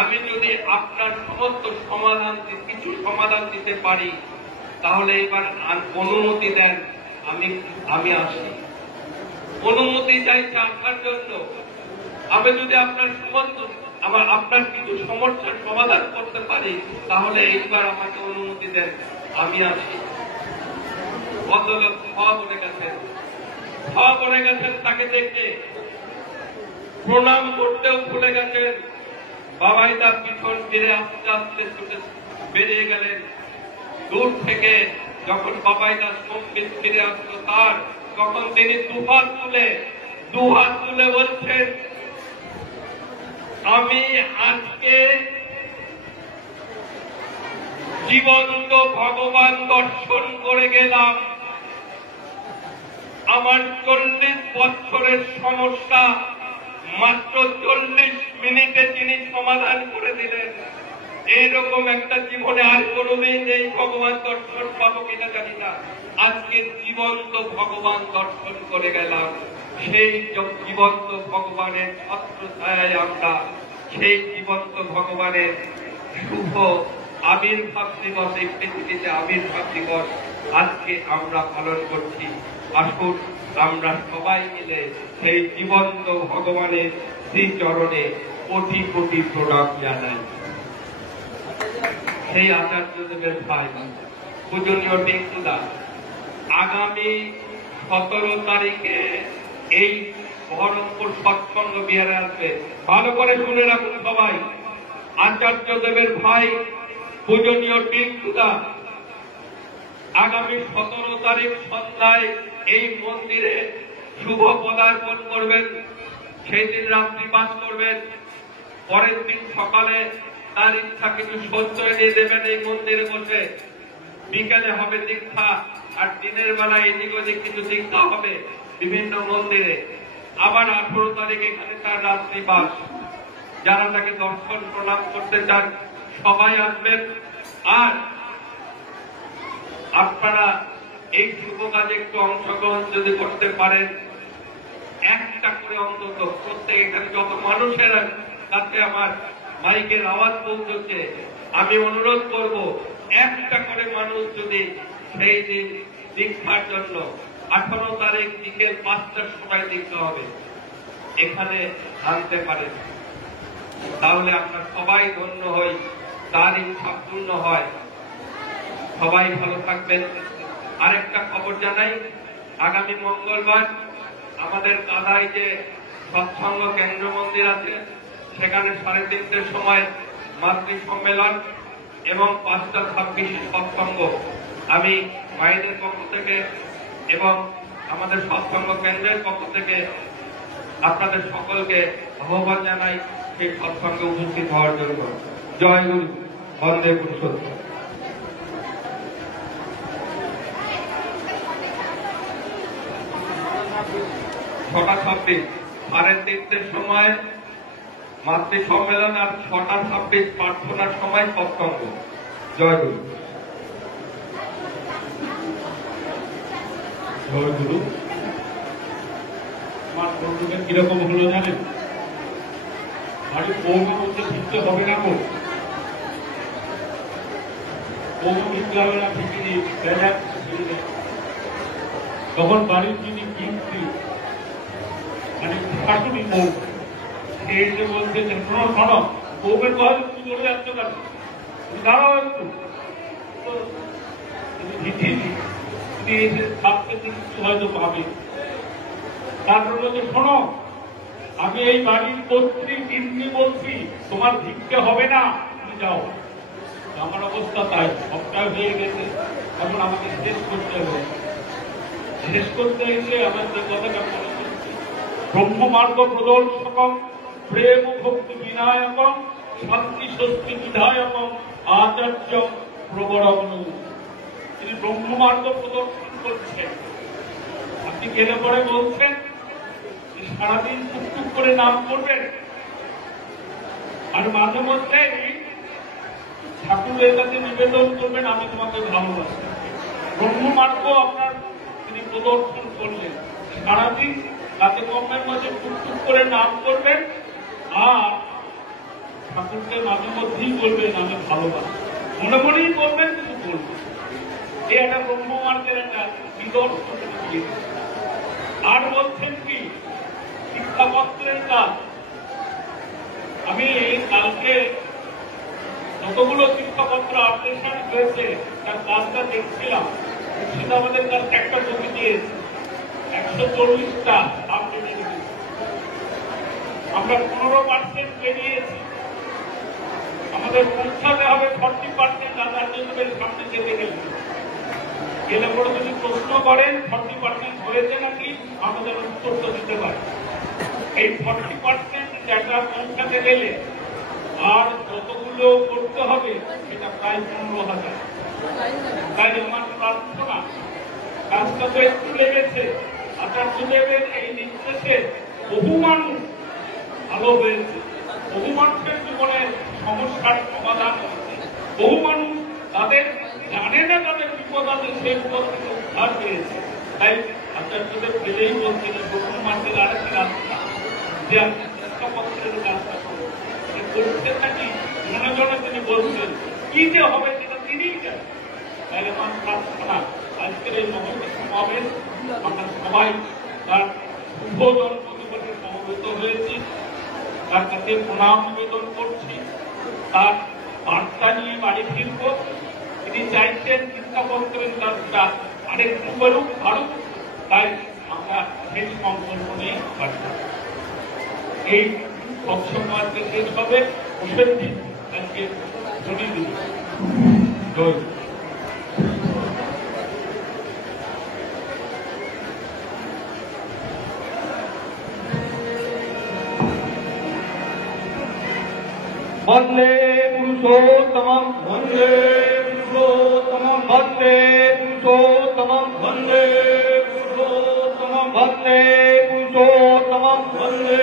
আমি যদি আপনার সমস্ত কিছু সমাধান দিতে পারি তাহলে এবার অনুমতি দেন, আমি আসি। অনুমতি চাইছে আসার জন্য। আমি যদি আপনার আপনার কিছু সমস্যার সমাধান করতে পারি তাহলে এইবার আমাকে অনুমতি দেন, আমি আসি। ভদ্রলোক বলে গেছেন, তাকে দেখে প্রণাম করতেও ভুলে গেছেন। বাবাইদা পিছন ফিরে আস্তে আস্তে ছুটে বেরিয়ে গেলেন। দূর থেকে যখন বাবাইদা সঙ্গীত ফিরে আসলো তার, তখন তিনি দুহাত তুলে বলছেন আমি আজকে জীবন্ত ভগবান দর্শন করে গেলাম। আমার 40 বছরের সমস্যা মাত্র 40 মিনিটে তিনি সমাধান করে দিলেন। এইরকম একটা জীবনে আর কোনোদিন এই ভগবান দর্শন পাবো কিনা জানি না। আজকে জীবন্ত ভগবান দর্শন করে গেলাম। সেই জীবন্ত ভগবানের ছত্রছায়ায় আমরা সেই জীবন্ত ভগবানের শুভ আবির্ভাব দিবস, এই পৃথিবীতে আবির্ভাব দিবস আজকে আমরা পালন করছি। আসুন আমরা সবাই মিলে সেই জীবন্ত ভগবানের শ্রীচরণে কোটি কোটি প্রণাম জানাই। সেই আচার্যদেবের ভাই পূজনীয় টিঙ্কুদা আগামী 17 তারিখে এই বহরমপুর সৎসঙ্গ বিহারে আসবে। ভালো করে শুনে রাখুন সবাই। আচার্যদেবের ভাই পূজনীয় টিঙ্কুদা আগামী 17 তারিখ সন্ধ্যায় এই মন্দিরে শুভ পদার্পণ করবেন। সেই দিন রাত্রিবাস করবেন। পরের দিন সকালে তার ইচ্ছা কিছু সহ্য নিয়ে দেবেন এই মন্দিরে বসে। বিকালে হবে দীক্ষা, আর দিনের বেলায় এদিক ওদিক কিছু দীক্ষা হবে বিভিন্ন মন্দিরে। আবার 18 তারিখ এখানে তার রাত্রিবাস। যারা তাকে দর্শন প্রণাম করতে চান সবাই আসবেন। আর আপনারা এই শুভ কাজে একটু অংশগ্রহণ যদি করতে পারেন, একটা করে অন্তত প্রত্যেক এখানে যত মানুষের কাছে আমার মাইকের আওয়াজ পৌঁছচ্ছে, আমি অনুরোধ করব একটা করে মানুষ যদি সেই দিন দীক্ষার জন্য 18 তারিখ বিকেল 5টার সময় দীক্ষা হবে এখানে আনতে পারেন, তাহলে আমরা সবাই ধন্য হই, তার ইচ্ছা পূর্ণ হয়। সবাই ভালো থাকবেন। আরেকটা খবর জানাই, আগামী মঙ্গলবার আমাদের কাদায় যে সৎসঙ্গ কেন্দ্র মন্দির আছে সেখানে 3:30টার সময় মাতৃ সম্মেলন এবং 5:26 সৎসঙ্গ। আমি মায়েদের পক্ষ থেকে এবং আমাদের সৎসঙ্গ কেন্দ্রের পক্ষ থেকে আপনাদের সকলকে আহ্বান জানাই সেই সৎসঙ্গে উপস্থিত হওয়ার জন্য। জয় গুরু, বন্দে পুরুষোত্তম। 6:26 3:30টার সময় মাতৃ সম্মেলন, আর 6:26 প্রার্থনার সময় সৎসঙ্গ। জয় গুরু। জয় গুরু। আমার বন্ধুকে কিরকম হলো জানেন? বাড়ির বউকে বলতে ফিরতে হবে না গো, বউ ফিরতে হবে না, ফিরিয়ে তখন বাড়ির যিনি কিস্তি মানে শাশুড়ি বউ, সে এসে বলছে যে শোনো শোনো, বউকে কয় তুমি চলে যাচ্ছ কেন, তুমি দাঁড়াও একটু। তুমি এসে ভাবতে কিছু হয়তো পাবে। তারপর বলছে শোনো, আমি এই বাড়ির কর্ত্রী কিন্নি বলছি, তোমার ভিক্ষে হবে না, তুমি যাও। আমার অবস্থা তাই, সবটাই হয়ে গেছে। এখন আমাকে শেষ করতে হবে। শেষ করতে এসে আমার যে কথাটা মনে করছি, ব্রহ্মমার্গ প্রদর্শকম প্রেম ভক্তি বিনায়কম শান্তি স্বস্তি বিধায়কম আচার্য প্রবরমনু। তিনি ব্রহ্মমার্গ প্রদর্শন করছেন। আপনি গেলে পরে বলছেন যে সারাদিন টুকটুক করে নাম করবেন, আর মাঝে মধ্যেই ঠাকুরের কাছে নিবেদন করবেন আমি তোমাকে ভালোবাসি। ব্রহ্মমার্গ আপনার তিনি প্রদর্শন করলেন। সারাদিন রাতে কর্মের মাঝে টুকটুক করে নাম করবেন, আর ঠাকুরকে মাঝে মধ্যেই বলবেন আমি ভালোবাসি। মনে মনেই করবেন, কিছু বলবেন। এই একটা ব্রহ্মমার্গের একটা নিদর্শন দিয়ে। আর বলছেন কি শিক্ষাপত্রের কাজ। আমি কালকে যতগুলো শিক্ষাপত্র আপডেশন হয়েছে তার কাজটা দেখছিলাম। সেটা আমাদের কাছে একটা জমি দিয়েছে 140টা আপডেট। আমরা 15% বেরিয়েছি। আমাদের পৌঁছাতে হবে 40% আচার্যদেবের সামনে যেতে গেলে। গেলে পরে যদি প্রশ্ন করেন 40% হয়েছে নাকি, আমাদের উত্তরটা দিতে পারে। এই 40% ডেটা পৌঁছাতে গেলে আর যতগুলো করতে হবে সেটা প্রায় 15,000। তাই আমার প্রার্থনা, কাজটা তো একটু লেগেছে, আর আচার্যদেবের এই নির্দেশে বহু মানুষ ভালো হয়েছে, বহু মানুষের জীবনে সমস্যার সমাধান হয়েছে, বহু মানুষ তাদের জানে না তাদের বিপদ আছে সেই বিপদ থেকে উদ্ধার পেয়েছে। তাই আচার্যদেব গেলেই বলছিলেন প্রথম মাসের আরেকটি রাস্তা যে আপনি শিক্ষাপত্রের কাজটা করতে থাকি মনে জনে তিনি বলছেন কি যে হবে সেটা তিনিই জানেন। তাই আমার প্রার্থনা আজকের এই মহৎ সমাবেশ আমরা সবাই তার শুভ জন্মদিবসে সমবেত হয়েছি, তার কাছে প্রণাম নিবেদন করছি, তার বার্তা নিয়ে বাড়ি ফিরব। তিনি চাইছেন শিক্ষাপত্রের কাজটা আরেকটু বেরুক আরুক, তাই আমরা সেই সংকল্প নিয়ে বাড়ি এই সৎসঙ্গ আজকে শেষ হবে। ওষুধ দিন আজকে ছুটি দিন। জয় বন্দে পুরুষোত্তমম বন্দে পুরুষোত্তমম বন্দে পুরুষোত্তমম বন্দে পুরুষোত্তমম বন্দে পুরুষোত্তমম বন্দে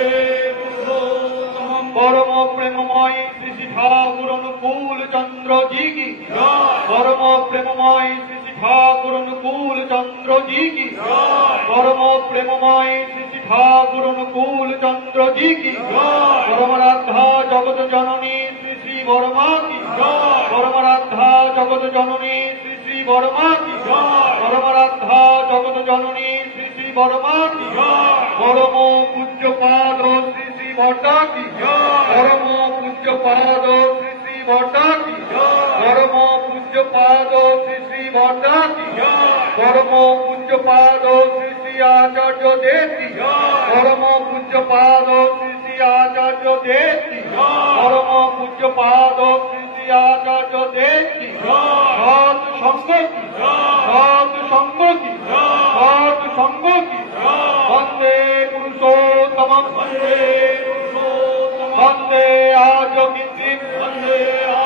পুরুষোত্তমম পরম প্রেমময় শ্রী শ্রী ঠাকুর অনুকূল চন্দ্র জি কি জয়। পরম প্রেমময় শ্রী শ্রী ঠাকুর অনুকূল চন্দ্র জি কি জয়। পরম প্রেমময় শ্রী শ্রী ঠাকুর অনুকূল চন্দ্র জি কি জয়। পরম রাধা জগৎ জননী শ্রী শ্রী বর্মা কি জয়। পরম রাধা জগৎ জননী শ্রী শ্রী বর্মা কি জয়। পরম রাধা জগৎ জননী শ্রী শ্রী বর্মা কি জয়। পরম পূজ্য পাদ শ্রী শ্রী ভট্টা কি জয়। পরম পূজ্য পাদ শ্রী শ্রী ভট্টা কি জয়। পরম পূজ্য পাদ শ্রী শ্রী ভট্টা কি জয়। পরম পূজ্য পাদ শ্রী শ্রী আচার্য দেব কি জয়। পরম পূজ্য পাদ শ্রী শ্রী আচার্য দেব কি জয়। পরম পূজ্য পাদ শ্রী শ্রী আচার্য দেব কি জয়। সৎ সঙ্গ কি জয়। সৎ সঙ্গ কি জয়। সৎ সঙ্গ কি জয়। বন্দে পুরুষোত্তমম বন্দে পুরুষোত্তমম বন্দে আর্যবিন্দিম বন্দে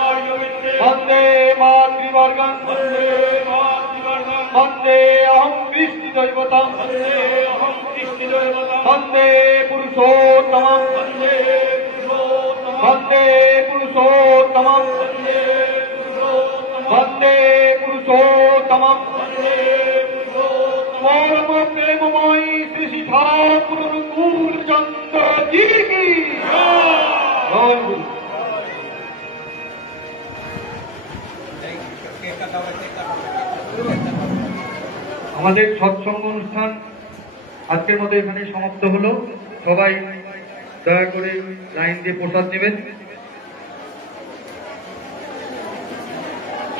আর্যবিন্দিম বন্দে মাতৃবর্গং বন্দে মাতৃবর্গং বন্দে অহং কৃষ্ণদৈবতম বন্দে অহং কৃষ্ণদৈবতম বন্দে পুরুষোত্তমম বন্দে পুরুষোত্তমম বন্দে পুরুষোত্তমম বন্দে পুরুষোত্তমম বন্দে পুরুষোত্তমম বন্দে পুরুষোত্তমম পরম প্রেমময় শ্রী শ্রী ঠাকুর অনুকূল চন্দ্র জি কি জয়। আমাদের সৎসঙ্গ অনুষ্ঠান আজকের মতো এখানে সমাপ্ত হলো। সবাই দয়া করে লাইন দিয়ে প্রসাদ নেবেন।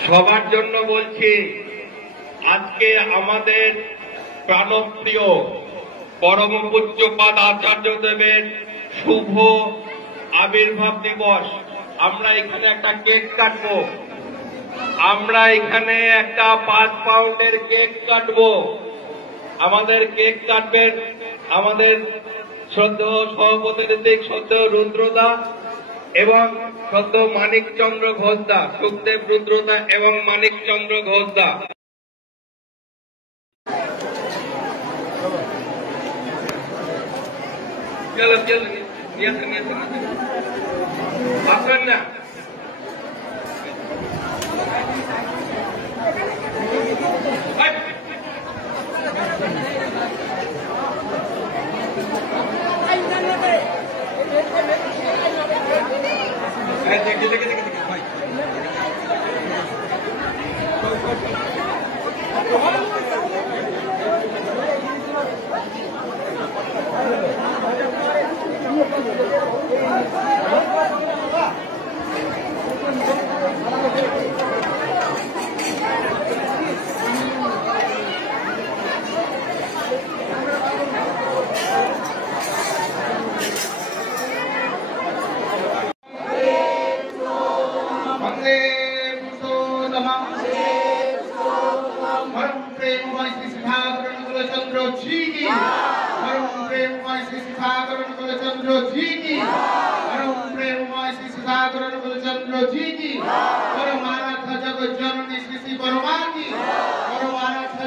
সবার জন্য বলছি, আজকে আমাদের প্রাণপ্রিয় পরম পূজ্যপাদ আচার্যদেবের শুভ আবির্ভাব দিবস। আমরা এখানে একটা কেক কাটবো। আমরা এখানে একটা 5 পাউন্ডের কেক কাটবো। আমাদের কেক কাটবেন আমাদের শ্রদ্ধেয় সহপ্রতিনিধি শ্রদ্ধেয় রুদ্রদা এবং শ্রদ্ধেয় মানিকচন্দ্র ঘোষদা, সুখদেব রুদ্রদা এবং মানিকচন্দ্র ঘোষদা। চলো চলো আসবেন না।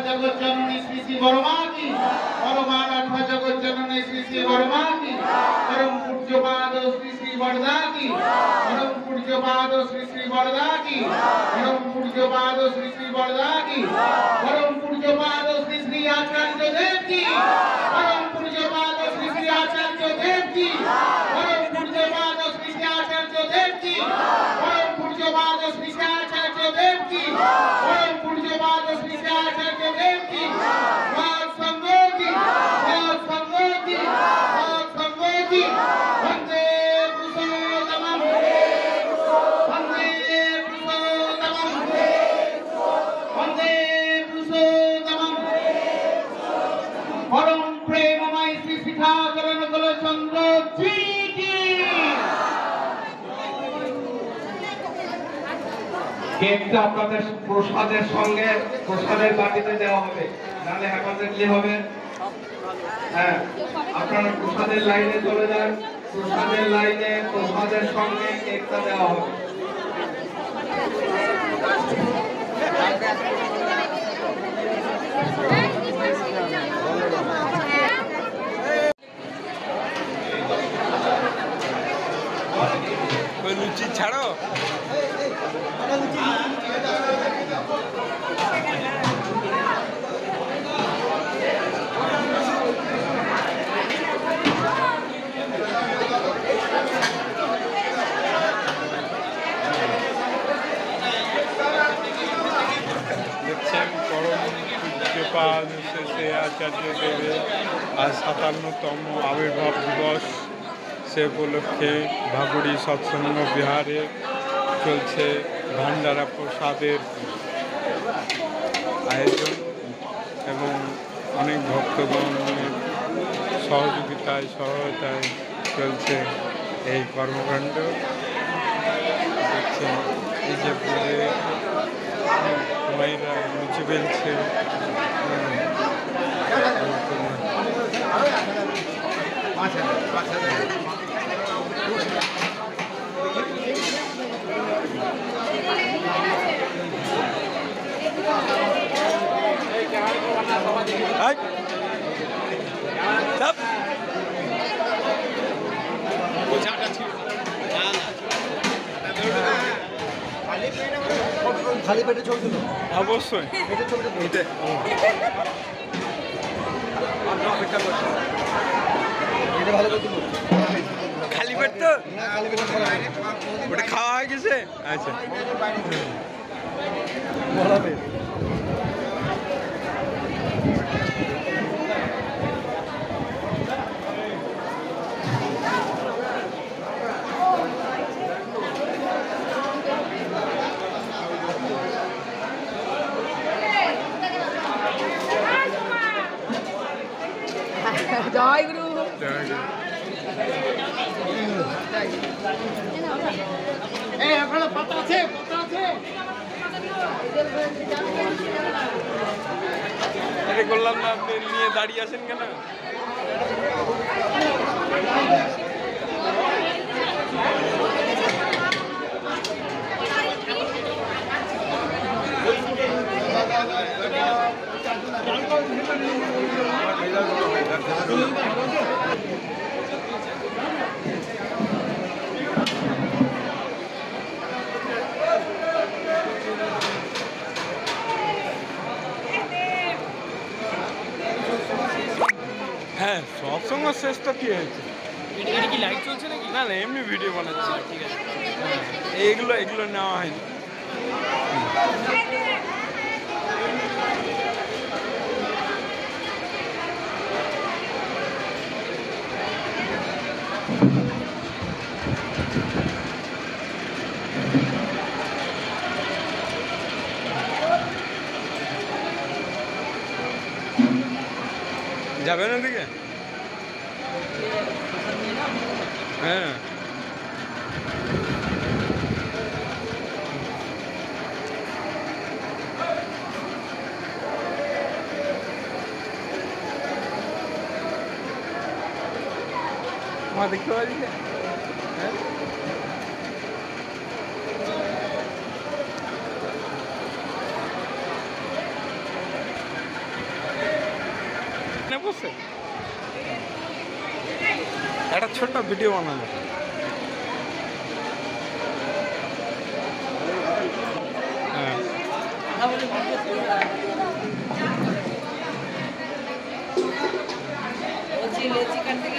जगत जननी श्री श्री बर्मा की, श्री श्री वर्मा की, परम पूज्यपाद श्री श्री वरदा की, परम पूज्यपाद श्री श्री वरदा की, परम पूज्यपाद श्री श्री वरदा की, परम पूज्यपाद श्री श्री आचार्य देव की, परम पूज्यपाद श्री श्री आचार्य देव की, परम पूज्यपाद श्री श्री आचार्य देव की, परम पूज्यपाद श्री श्री आचार्य देव की, परम पूज्यपाद श्री श्री आचार्य देव की, सात संगों की, सात संगों की, सात संगों की, वंदे पुरुषोत्तमं, वंदे पुरुषोत्तमं, वंदे पुरुषोत्तमं, परम प्रेममय श्री शिखाकरण कलचंद्र जी की। কেকটা আপনাদের প্রসাদের সঙ্গে প্রসাদের বাটিতে দেওয়া হবে, নাহলে হেফাজতলি হবে। হ্যাঁ, আপনারা প্রসাদের লাইনে চলে যান, প্রসাদের লাইনে প্রসাদের সঙ্গে কেকটা দেওয়া হবে। লুচি ছাড়ো দেখছেন পরম পূজ্যপাদ শেষে আচার্য দেবের আজ 57তম আবির্ভাব দিবস। সে উপলক্ষে ভাগুড়ি সৎসঙ্গ বিহারে চলছে ভান্ডারা প্রসাদের আয়োজন এবং অনেক ভক্তগণের সহযোগিতায় সহায়তায় চলছে এই কর্মকাণ্ড। দেখছেন এই যে পরে মায়েরা লুচি বেলছে। খালি পেটে চলছিল অবশ্যই খালি পেট তো ওটা খাওয়া হয়ে গেছে। আচ্ছা জয় গুরু। পাতা আছে, পাতা আছে। এটা করলাম না, আপনি নিয়ে দাঁড়িয়ে আছেন কেন? হ্যাঁ, সৎসঙ্গ শেষ তো কি হয়েছে? এটা কি লাইট চলছে নাকি? না না, এমনি ভিডিও বানাচ্ছি। ঠিক আছে, এগুলো নেওয়া হয়নি। যাবেন ওদিকে? হ্যাঁ, দেখতে পাচ্ছি। হ্যাঁ, বসে একটা ছোট্ট ভিডিও বানালো। হ্যাঁ চিকেন থেকে